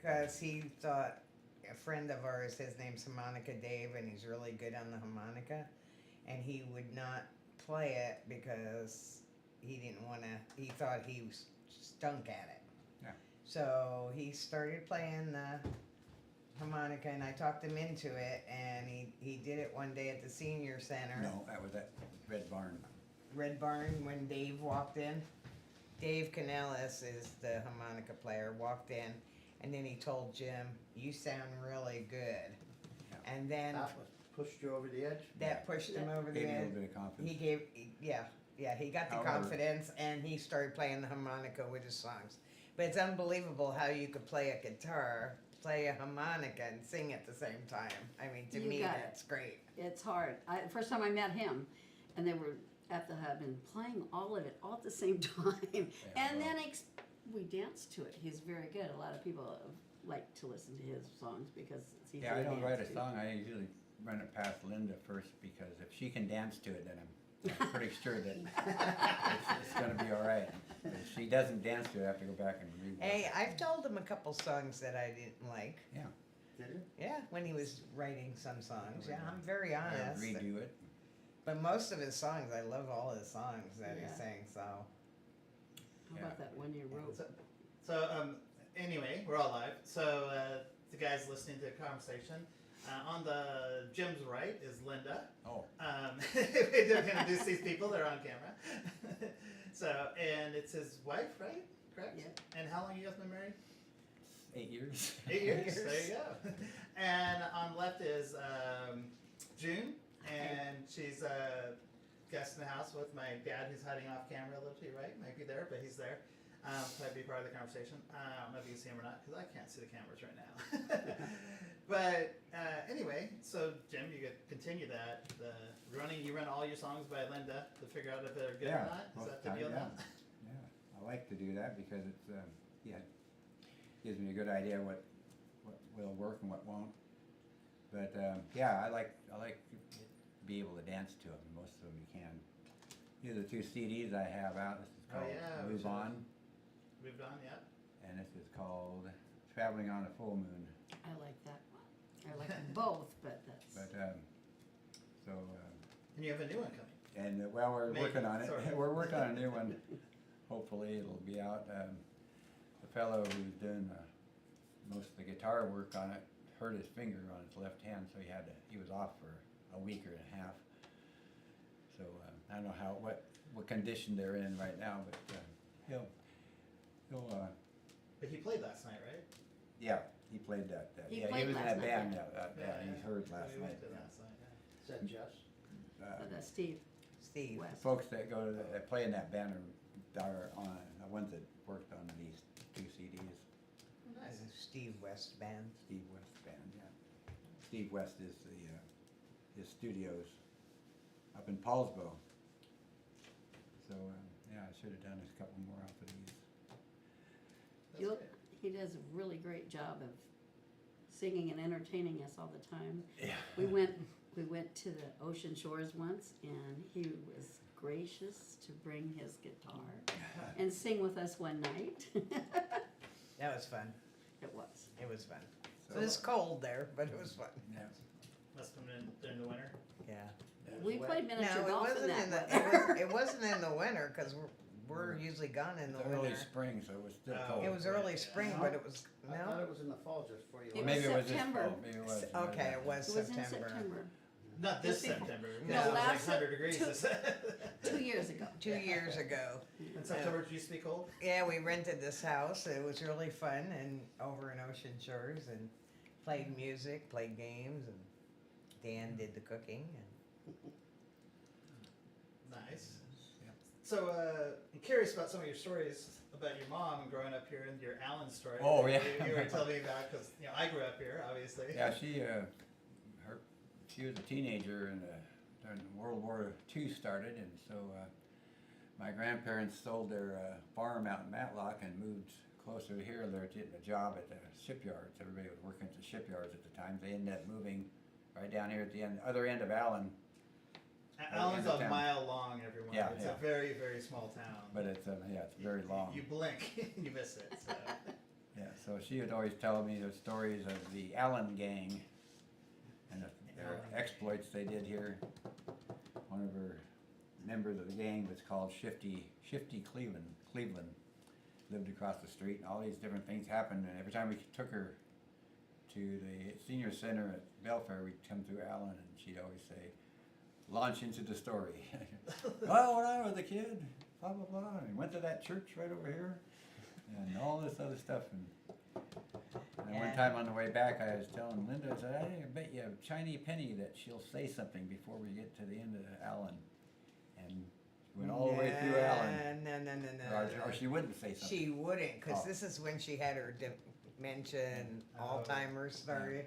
because he thought a friend of ours, his name's Harmonica Dave, and he's really good on the harmonica, and he would not play it because he didn't want to. He thought he was stunk at it. Yeah. So he started playing the harmonica, and I talked him into it, and he did it one day at the senior center. No, that was at Red Barn. Red Barn, when Dave walked in. Dave Canellis is the harmonica player, walked in, and then he told Jim, "You sound really good." Yeah. And then That was pushed you over the edge. that pushed him over the Gave me a edge. little bit of confidence. He got the However- confidence, and he started playing the harmonica with his songs. But it's unbelievable how you could play a guitar, play a harmonica, and sing at the same time. I mean, to You me, got that's great. It's hard. First time I met him, and they were at the hub and playing all of it all at the same time. And then we danced to it. He's very good. A lot of people like to listen to his songs because it's easy Yeah, I to don't dance write a to. song. I usually run it past Linda first because if she can dance to it, then I'm pretty sure that it's going to be all right. But if she doesn't dance to it, I have to go back and rework Hey, it. I've told him a couple songs that I didn't like. Yeah, Did you? Yeah, when he was writing some songs. Yeah, I'm very I'll honest. redo it. But most of his songs, I love all his songs that he Yeah. sings. So How about that one you wrote? Anyway, we're all live. So the guys listening to the conversation. On the Jim's right is Linda. Oh, We don't introduce these people; they're on camera. And it's his wife, right? Correct. Yeah. And how long you guys been married? 8 years. 8 years. There you go. And on the left is June, and she's a guest in the house with my dad, who's hiding off camera a little to your right. Might be there, but he's there. Might be part of the conversation. I don't know if you can see him or not, because I can't see the cameras right now. But anyway, so Jim, you could continue that. You run all your songs by Linda to figure out if they're good or not. Is most that of the time, deal yeah. now? Yeah, I like to do that because it's gives me a good idea what will work and what won't. But I like to be able to dance to them. Most of them you can. These are the 2 CDs I have out. This is Oh, called yeah, Move which On, Moved on, yeah. and this is called Traveling on a Full Moon. I like that one. I like them both, but that's. But And you have a new one coming. and well, we're Maybe, working on it. sorry. We're working on a new one. Hopefully, it'll be out. The fellow who's doing most of the guitar work on it hurt his finger on his left hand, so he was off for a week or a half. So I don't know what condition they're in right now, but he'll But he played last night, right? yeah, he played that. He He played was in last that night, band. yeah. He heard last We night. went to yeah. last night, yeah. Is that Jess? That's Steve Steve. The West. folks that that play in that band are on the ones that worked on these 2 CDs. Nice. Steve West band. Steve West band, yeah. Steve West is his studios up in Paulsbo. So I should have done a couple more off of these. That's You'll- great. He does a really great job of singing and entertaining us all the time. Yeah. We went to the ocean shores once, and he was gracious to bring his guitar and sing with us one night. That was fun. It was. It was fun. So- It was cold there, but it was fun. Yeah. Must have been during the winter. Yeah. We played miniature No, it golf in wasn't that in one. the. It wasn't in the winter because we're usually gone in the It's early winter. spring, so it was still Oh. cold. It was early spring, but it was I thought no. it was in the fall just for you. It Maybe it was this September. fall. Maybe it was. Okay, it was It was in September. September, Not this Just before- September. No, because it was like last 100 degrees. two years ago. 2 years ago. In September, it used to be cold. Yeah, we rented this house. It was really fun and over in Ocean Shores and played music, played games, and Dan did the cooking. And Nice. Yeah. So, I'm curious about some of your stories about your mom growing up here and your Allen story. Oh, that yeah. You were telling me about because I grew up here, obviously. Yeah, she was a teenager when World War II started, and so my grandparents sold their farm out in Matlock and moved closer to here. They were getting a job at the shipyards. Everybody was working at the shipyards at the time. They ended up moving right down here at the other end of Allen. Allen's End of a town. mile long, everyone. Yeah, It's yeah. a very, very small town. But it's it's very long. You blink, you miss it. So. Yeah, so she would always tell me the stories of the Allen gang and their exploits they did here. One of her members of the gang was called Shifty Cleveland. Lived across the street, and all these different things happened. And every time we took her to the senior center at Belfair, we'd come through Allen, and she'd always say, launch into the story. Well, when I was a kid, blah, blah, blah, and went to that church right over here, and all this other stuff. And one time on the way back, I was telling Linda, I said, I bet you a shiny penny that she'll say something before we get to the end of Allen. And went all the way through Allen. No. Or she wouldn't say something. She wouldn't, because Oh. this is when she had her dementia and Oh. Alzheimer's started.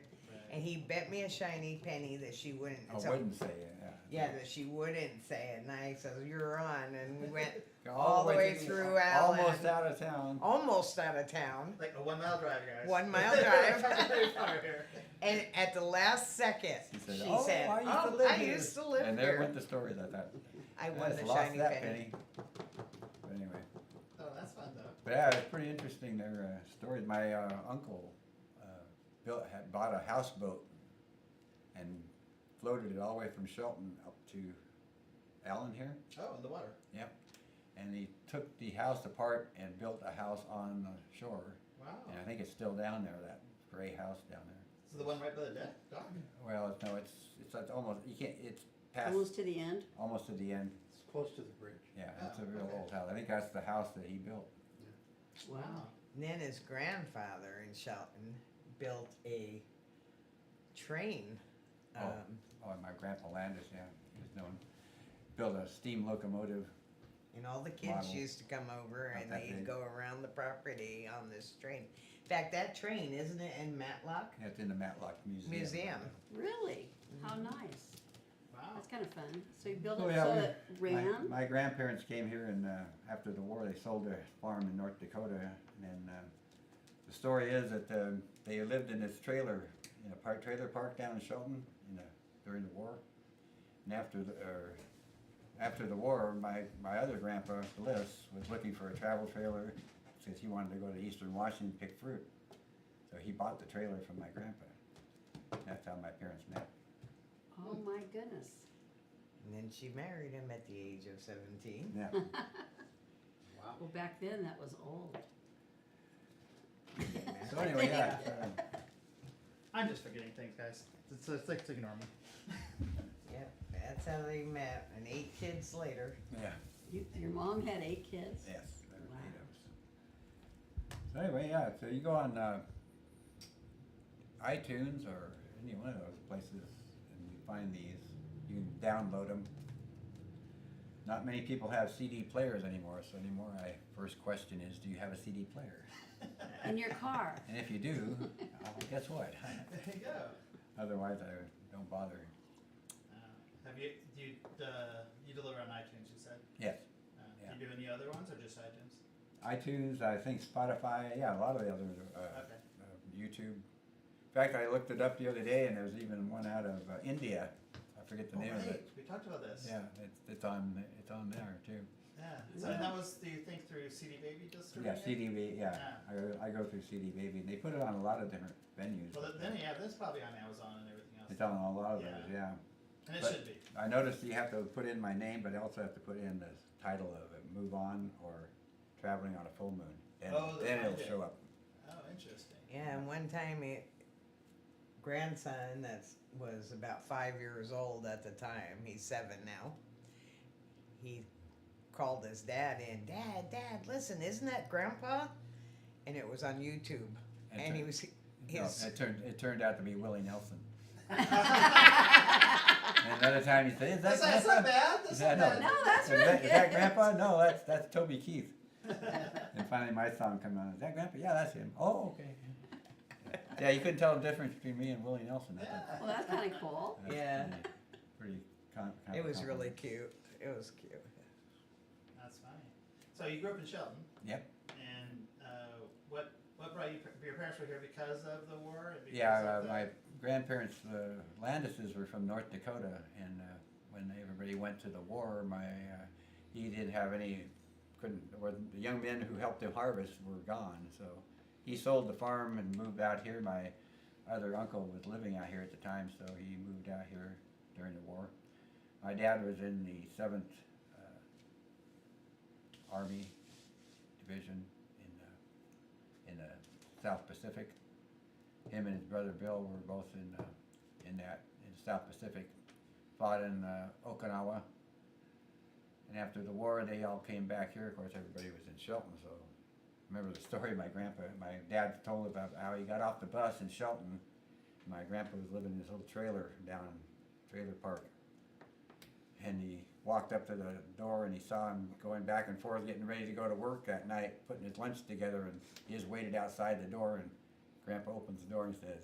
And he bet me a shiny penny that she wouldn't. I so- wouldn't say it, yeah. Yeah, that she wouldn't say it. And I said, you're on. And we went Go all the way through Allen. Almost out of town. Almost out of town. Like a 1 mile drive, guys. 1 mile drive. Not very far here. And at the last second, She said, she said, I used to live I here." used to live And there here. went the story that I I won just the lost shiny that penny. But anyway. Oh, that's fun though. But yeah, it's pretty interesting, their stories. My uncle bought a houseboat and floated it all the way from Shelton up to Allen here. Oh, in the water. Yep. And he took the house apart and built a house on the shore. Wow. And I think it's still down there, that gray house down there. So the one right by the dock? Well, no, it's almost, you can't, it's past, Almost to the end. almost to the end. It's close to the bridge. Yeah, it's a Oh, real okay. old house. I think that's the house that he built. Wow. And then his grandfather in Shelton built a train. Oh. Oh, and my grandpa Landis, yeah, he was known. Built a steam locomotive. And all the kids Model. used to come over Not and that they'd big. go around the property on this train. In fact, that train, isn't it in Matlock It's in the Matlock Museum. Really? How nice. Wow. That's kind of fun. So you built Oh, it yeah, so we- it ran? My grandparents came here and after the war they sold their farm in North Dakota, and the story is that they lived in this trailer, in a trailer park down in Shelton during the war. And after the war, my other grandpa, Bliss, was looking for a travel trailer since he wanted to go to Eastern Washington and pick fruit. So he bought the trailer from my grandpa. That's how my parents met. Oh my goodness. and then she married him at the age of 17. Yeah. Wow. Well, back then that was old. So anyway, yeah. I'm just forgetting things, guys. It's ignore me. Yep, that's how they met. And 8 kids later. Yeah. Your mom had 8 kids? Yes, there were Wow. 8 of us. So anyway, yeah, so you go on iTunes or any one of those places and you find these, you can download them. Not many people have CD players anymore, so my first question is, do you have a CD player? In your car? And if you do, guess what? There you go. Otherwise, I don't bother. Have you you deliver on iTunes? You said. Yes. Do you do any other ones or just iTunes? iTunes, I think Spotify, yeah, a lot of the others, Okay. YouTube. In fact, I looked it up the other day, and there's even one out of India. I forget the name of it. We talked about this. Yeah, it's on there too. Yeah. So and that was, do you think through CD Baby Yeah, distributing? CDB. Yeah, I go through CD Baby, and they put it on a lot of different venues. Well, then yeah, that's probably on Amazon and everything else. It's on a lot of Yeah. those. Yeah. And it but- should be. I noticed you have to put in my name, but I also have to put in the title of it: Move On or Traveling on a Full Moon. And then it'll okay. show up. Oh, interesting. Yeah, and one time grandson that was about 5 years old at the time, he's 7 now, he called his dad in, Dad, listen, isn't that Grandpa? And it was on YouTube. And he was, No, his, it turned out to be Willie Nelson. And another time you say, "Is that That's Grandpa?" not bad. That's Yeah, not bad. No, that's Is really that, good. is that Grandpa? No, that's Toby Keith. And finally my song come on. Is that Grandpa? Yeah, that's him. Oh, okay. Yeah, you couldn't tell the difference between me and Willie Nelson. Yeah. Well, that's kind of cool. That's Yeah. Pretty it was really cute. It was cute. That's funny. So you grew up in Shelton. Yep. And what brought you? Your parents were here because of the war. And because Yeah, of the- my grandparents, the Landises, were from North Dakota, and when everybody went to the war, he didn't have any, the young men who helped him harvest were gone, so he sold the farm and moved out here. My other uncle was living out here at the time, so he moved out here during the war. My dad was in the 7th Army Division in the South Pacific. Him and his brother Bill were both in the South Pacific. Fought in Okinawa. And after the war, they all came back here. Of course, everybody was in Shelton, so remember the story my dad told about how he got off the bus in Shelton. My grandpa was living in this little trailer down Trailer Park. And he walked up to the door and he saw him going back and forth, getting ready to go to work that night, putting his lunch together, and he just waited outside the door, and Grandpa opens the door and said,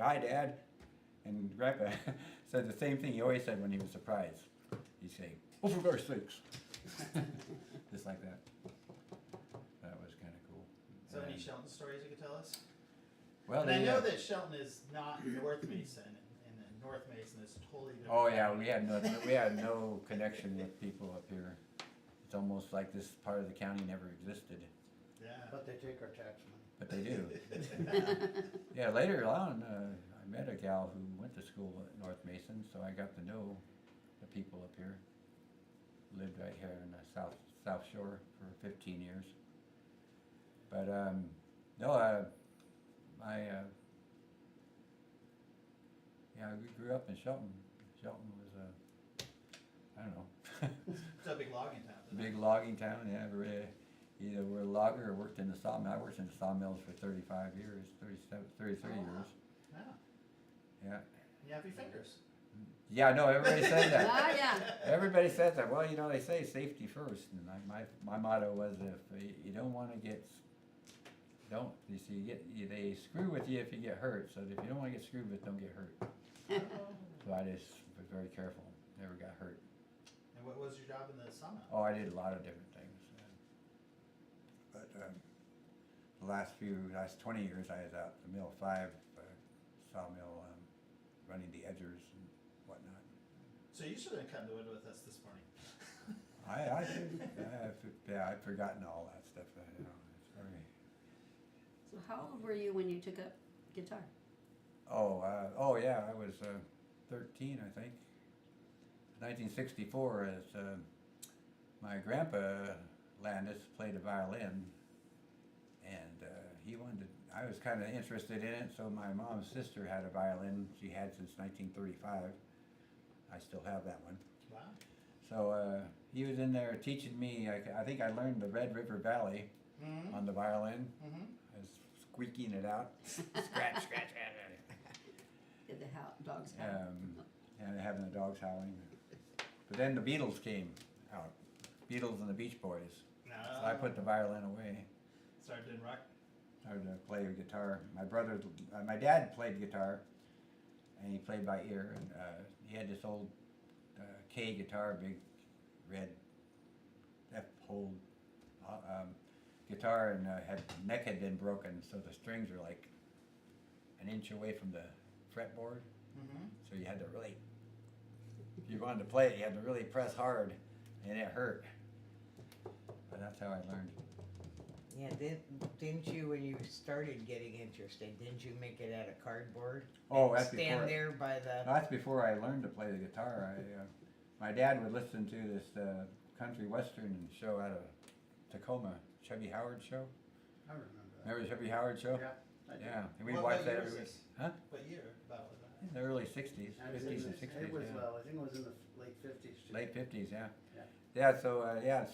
"Hi, Dad." And Grandpa said the same thing he always said when he was surprised. He'd say, "Oh, for God's sakes." Just like that. That was kind of cool. So any Shelton stories you could tell us? Well, And I know that Shelton is not North Mason, and that North Mason is totally different. oh yeah, we had no connection with people up here. It's almost like this part of the county never existed, Yeah. But they take our tax money. but they do. Yeah, later on, I met a gal who went to school at North Mason, so I got to know the people up here. Lived right here in the South Shore for 15 years. But no, we grew up in Shelton. Shelton was I don't know. It's a big logging town. Isn't Big it? logging town, yeah. Either we're a logger or worked in the sawmill. I worked in the sawmills for 35 years, 33 Oh, wow. years. Yeah. Yeah. You have your fingers. Yeah, no, everybody says that. Ah, yeah. Everybody says that. Well, you know, they say safety first, and my motto was if you don't want to get, they screw with you if you get hurt. So if you don't want to get screwed with, don't get hurt. So I just was very careful. Never got hurt. And what was your job in the sawmill? Oh, I did a lot of different things. But the last 20 years, I was out the Mill 5 sawmill, running the edgers and whatnot. So you should have come to wood with us this morning. I did. I've forgotten all that stuff. You know, it's very. So how old were you when you took up guitar? Oh yeah, I was 13, I think. 1964, as my grandpa Landis played a violin, and he wanted. I was kind of interested in it, so my mom's sister had a violin she had since 1935. I still have that one. Wow. So he was in there teaching me. I think I learned the Red River Valley Mm-hmm. on the violin. Mm-hmm. I was squeaking it out, scratch, scratch, Did the dogs howl? and having the dogs howling. But then the Beatles came out, Beatles and the Beach Boys. No. So I put the violin away, Started doing rock. started to play the guitar. My dad played guitar, and he played by ear. And he had this old K guitar, big red F-hole guitar, and neck had been broken, so the strings were like an inch away from the fretboard. Mm-hmm. So you had to really, if you wanted to play it, you had to really press hard, and it hurt. But that's how I learned. Yeah, didn't you, when you started getting interested, didn't you make it out of cardboard? Oh, And that's stand before. there by the. That's before I learned to play the guitar. My dad would listen to this country western show out of Tacoma, Chubby Howard show. I remember that. Remember the Chubby Howard show? Yeah. I do. Yeah, and we What watched that year every was week. this? Huh? What year? About was that? In the early 60s, And it was 50s in and the- 60s. It was, yeah. well, I think it was in the late 50s too. Late 50s, yeah. Yeah. Yeah, so,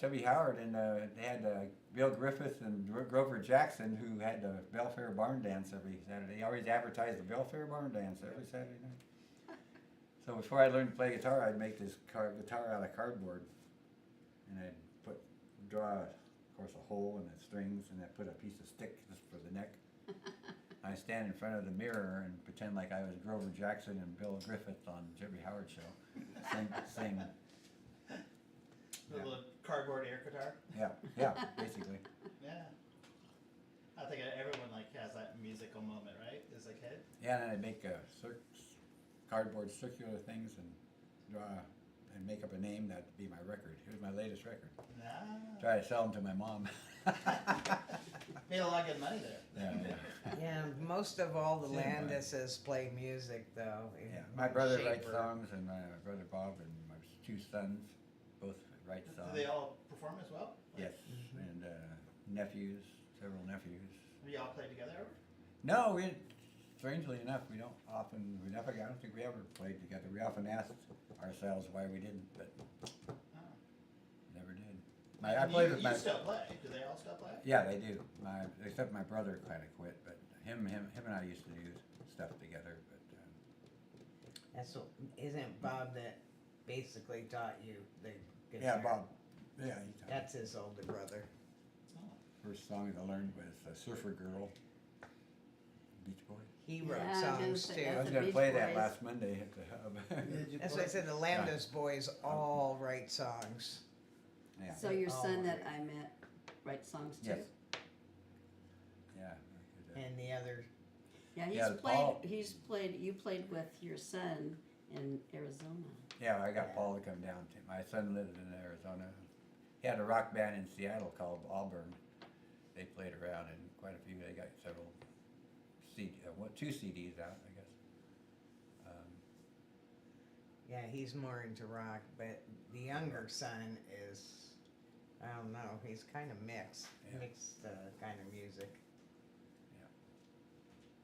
Chubby Howard, and they had Bill Griffith and Grover Jackson, who had the Belfair Barn Dance every Saturday. They always advertised the Belfair Barn Dance every Saturday night. So before I learned to play guitar, I'd make this guitar out of cardboard. And I'd draw, of course, a hole in the strings, and I'd put a piece of stick just for the neck. I'd stand in front of the mirror and pretend like I was Grover Jackson and Bill Griffith on Chubby Howard show. Sing. The Yeah. little cardboard air guitar. Yeah, basically. Yeah. I think everyone has that musical moment, right? As a kid. Yeah, and I'd make cardboard circular things and draw and make up a name that'd be my record. Here's my latest record. Nah. Try to sell them to my mom. Maybe lot of good money there. Yeah, most of all the Yeah. Landises play music though. Yeah, my brother Shaper. writes songs, and my brother Bob and my two sons both write Do songs. they all perform as well? Yes, and nephews, several nephews. Have you all played together ever? No, strangely enough, we don't often. I don't think we ever played together. We often ask ourselves why we didn't, but Oh. never did. I played with you my. still play? Do they all still play? Yeah, they do. Except my brother kind of quit, but him and I used to do stuff together. But That's what, isn't Bob that basically taught you the yeah, guitar? Bob. Yeah, he taught me. That's his older brother. First song I learned was "Surfer Girl," Beach Boys. He wrote Yeah, songs those- too. I was the going to Beach play that Boys. last Monday at the hub. Did you That's play? why I said the Landis boys all write songs. Yeah. So your Oh, son that okay. I met writes songs too? Yes. Yeah. I could, And the other, Yeah, Yeah, Paul- you played with your son in Arizona. yeah, I got Yeah. Paul to come down. My son lived in Arizona. He had a rock band in Seattle called Auburn. They played around in quite a few. They got several two CDs out, I guess. yeah, he's more into rock, but the younger son is, I don't know, he's kind of mixed Yeah. kind of music.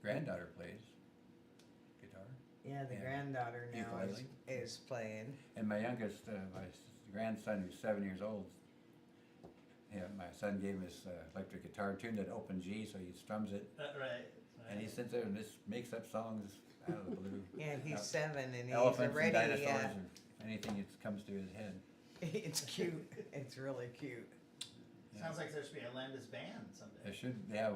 Granddaughter plays guitar, Yeah, the Yeah. granddaughter now Ukulele. is playing. and my youngest, my grandson, who's 7 years old. Yeah, my son gave him his electric guitar tuned at open G, so he strums it, Right. and he sits there and just makes up songs out of the blue. Yeah, he's Uh, 7 and he's Elephants already, and dinosaurs, or anything that comes to his head. it's cute. It's really cute. Yeah. Sounds like there should be a Landis band There someday. should, yeah,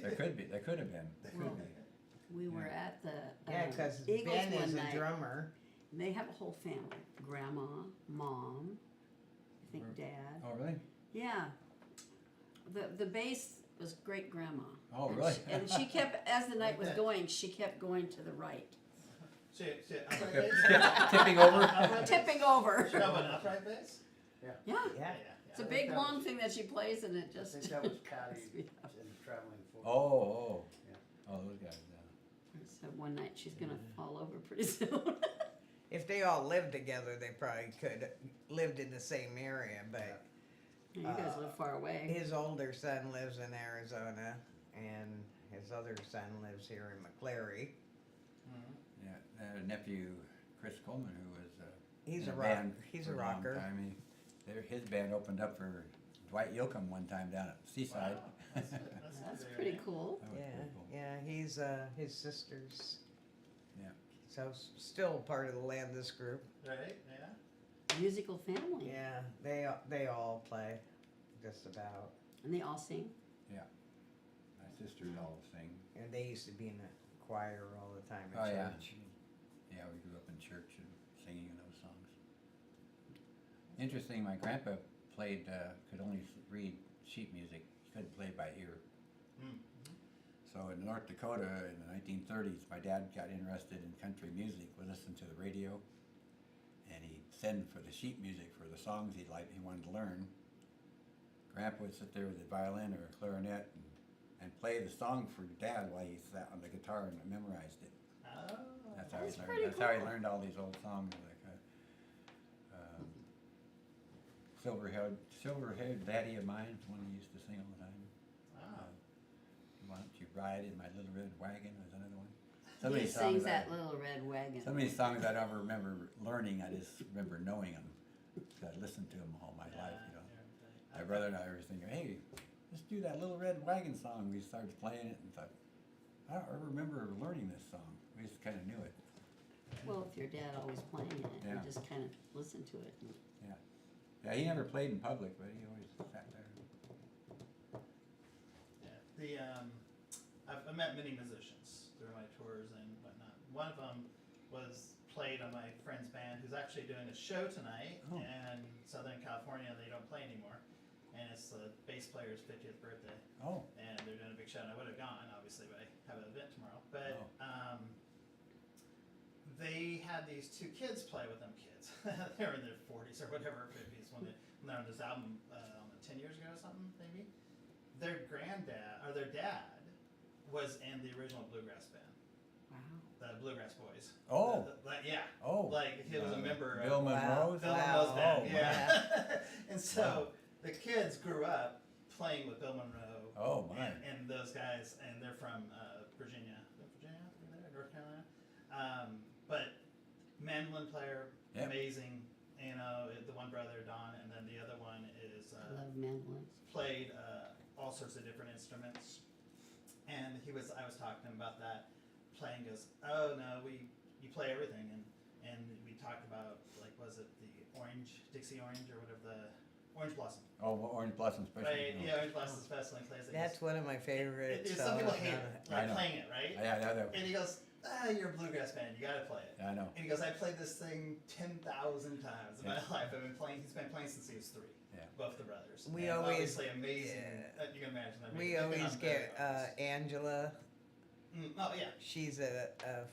there could be, there could have been, there Well, could be. We were at the Yeah, because Eagles Ben one is a night. drummer. And they have a whole family: grandma, mom, I think Where- dad. Oh, really? Yeah, the bass was great grandma. Oh, And really? And she kept, as the night was going, she kept going to the right, Upright bass? Tipping over? Upright bass? tipping over. No, an upright bass? Yeah, Yeah. it's a I big think that long was- thing that she plays, and it I just. think that was Patty Yeah. in Traveling Force. Oh, Yeah. oh, those guys, So one night she's gonna fall over pretty soon. If they all lived together, they probably could lived in the same area. But You guys live far away. his older son lives in Arizona, and his other son lives here in McClary. yeah. Nephew Chris Coleman, who was He's in a a rock. band He's for a a long rocker. time. His band opened up for Dwight Yoakam one time down at Seaside. Wow. That's very pretty neat. cool. That was Yeah, pretty cool. yeah. He's his sister's. Yeah. So still part of the Landis group. Right, yeah. Musical family. Yeah, they all play, just about. And they all sing. My sisters all sing. And they used to be in a choir all the time Oh, at yeah. church. Yeah, we grew up in church and singing those songs. Interesting, my grandpa played, could only read sheet music. He couldn't play by ear. Mm. So in North Dakota in the 1930s, my dad got interested in country music. We listened to the radio, and he'd send for the sheet music for the songs he wanted to learn. Grandpa would sit there with a violin or a clarinet and play the song for Dad while he sat on the guitar and memorized it. Oh. That's how That's he learned. pretty That's how he cool. learned all these old songs like Silver-haired Daddy of Mine, one he used to sing all the time. Wow. Why don't you ride in my little red wagon was another one. Some of He these songs sings I- that little red wagon. Some of these songs I don't remember learning, I just remember knowing them. So I listened to them all my life, you know. My brother and I were thinking, hey, let's do that Little Red Wagon song. We started playing it and thought, I don't remember learning this song. We just kind of knew it. Well, if your dad always playing it, you Yeah. just kind of listen to it. Yeah, he never played in public, but he always sat there. Yeah. I've met many musicians through my tours and whatnot. One of them was played on my friend's band, who's actually doing a show tonight Oh. in Southern California. They don't play anymore, and it's the bass player's 50th birthday, Oh, and they're doing a big show. And I would have gone, obviously, but I have an event tomorrow. But they had these two kids play with them kids. They were in their 40s or whatever, 50s when they're on this album 10 years ago or something, maybe. their granddad or their dad was in the original bluegrass band, Wow. the Bluegrass Boys. Oh. Yeah. Oh. Like he was a member Bill of Monroe's? Bill Wow. Monroe's band. Oh, Yeah. And so Wow. the kids grew up playing with Bill Monroe. Oh, my. And those guys, and they're from Virginia. North Carolina. But mandolin player, Yep. amazing. You know, the one brother Don, and then the other one is I love mandolins. played all sorts of different instruments. And I was talking to him about that playing. Goes, oh no, you play everything, and we talked about, like, was it the Dixie Orange or whatever, the Orange Blossom. Oh, Orange Blossom Special. Right, yeah, Orange Blossom Special, and he plays it. That's one of my favorites. Some people hate it, I like know. playing it, right? Yeah, I know. And he goes, you're a bluegrass band, you gotta play it. I know. And he goes, I played this thing 10,000 times in my Yeah. life. He's been playing since he was 3. Yeah. Both the brothers. We And always- obviously amazing. yeah. You can imagine. I mean, We they've been always on get very honest. Angela. Oh yeah. She's a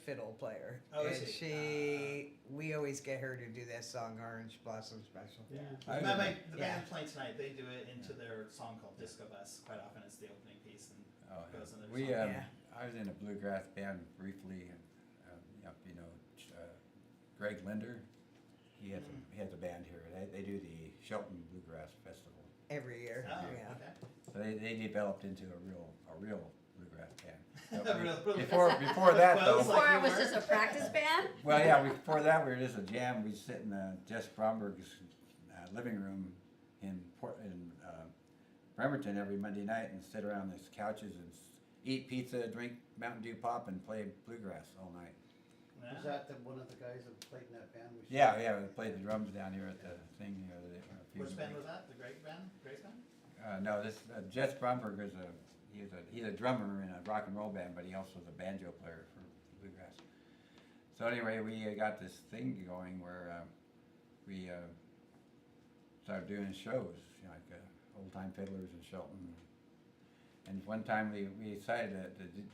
fiddle player, Oh, is and she? we always get her to do that song "Orange Blossom Special." Yeah. I The remember- band playing tonight, they do it into their song called Disco Bus. Quite often, it's the opening piece and Oh, goes into their we, song. Yeah. I was in a bluegrass band briefly, and Greg Linder, he has a band here. They do the Shelton Bluegrass Festival. Every year. Oh, Yeah. okay. So they developed into a real bluegrass band. A real- Before that Well, though, it's like Before you it was were. just a practice band? well, yeah, before that we were just a jam. We'd sit in Jess Bromberg's living room in Bremerton every Monday night and sit around these couches and eat pizza, drink Mountain Dew pop, and play bluegrass all night. Yeah. Was that one of the guys that played in that band? Yeah, we played the drums down here at the thing. Which band was that? The Greg band? Grace band? No, this Jess Bromberg is he's a drummer in a rock and roll band, but he also is a banjo player for bluegrass. So anyway, we got this thing going where we started doing shows, like Old Time Fiddlers in Shelton. And one time we decided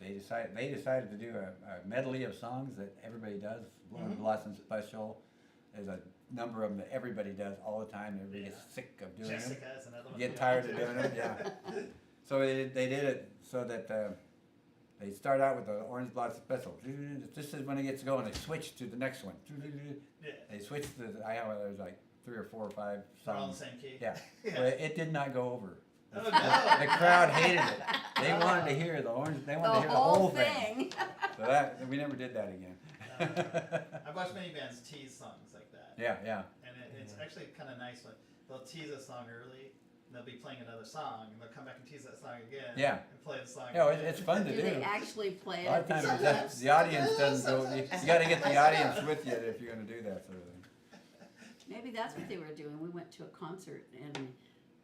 they decided to do a medley of songs that everybody does. Orange Blossom Special. There's a number of them that everybody does all the time. Everybody gets sick of doing them. Jessica is another one. Get tired of doing it, yeah. So they did it so that they start out with the Orange Blossom Special. This is when it gets going. They switch to the next one. Yeah. They switch to there's like 3 or 4 or 5 They're all in the songs. same key. Yeah. Yeah. Well, it did not go over. Oh The no. crowd hated it. They wanted to hear the orange. They wanted to The hear the whole whole thing. thing. So that we never did that again. I've watched many bands tease songs like that. Yeah. And it's actually kind of nice when they'll tease a song early, and they'll be playing another song, and they'll come back and tease that song again. Yeah. And play the song. No, again. it's fun to Do they do. actually play A lot of it? times it's just, the audience doesn't go. You got to get the audience with you if you're going to do that sort of thing. Maybe that's what they were doing. We went to a concert and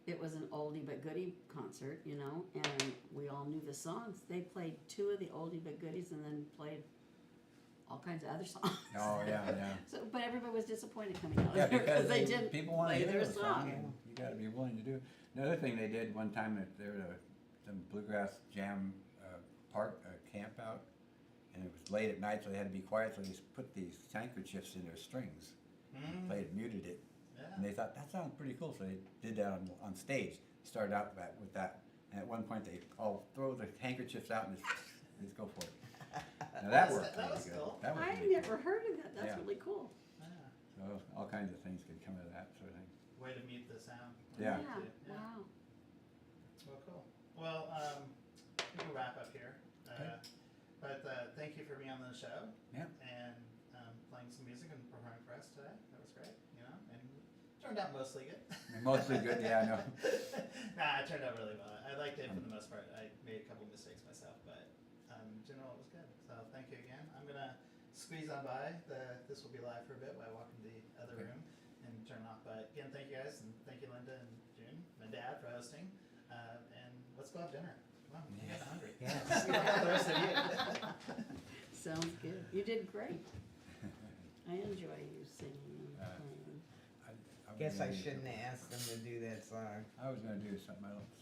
it was an oldie but goodie concert, and we all knew the songs. They played 2 of the oldie but goodies and then played all kinds of other songs. Oh yeah. So, but everybody was disappointed coming out Yeah, of there because they didn't people want to play hear their the song. song. And you got to be willing to do it. Another thing they did one time, that there was some bluegrass jam camp out, and it was late at night, so they had to be quiet. So they just put these handkerchiefs in their strings, played, muted it, and Yeah. they thought that sounds pretty cool. So they did that on stage. Started out with that, and at one point they all throw the handkerchiefs out and just go for it. Now that worked That pretty was good. cool. That was I pretty never cool. heard of that. That's Yeah. really cool. Yeah. So all kinds of things could come out of that sort of thing. Way to mute the sound. Yeah. Yeah. Wow. Well, cool. Well, we can wrap up here. Okay. But thank you for being on the show. Yeah. And playing some music and performing for us today. That was great. And turned out mostly good. Mostly good, yeah, I know. Nah, it turned out really well. I liked it for the most part. I made a couple mistakes myself, but in general it was good. So thank you again. I'm gonna squeeze on by. This will be live for a bit while I walk in the other Okay. room and turn off. But again, thank you guys, and thank you Linda and June, my dad, for hosting. And let's go have dinner. Come on, I'm getting hungry. Yes. The rest of you. Sounds good. You did great. I enjoy you singing and playing. I was Guess I gonna- shouldn't have asked them to do that song. I was going to do something else.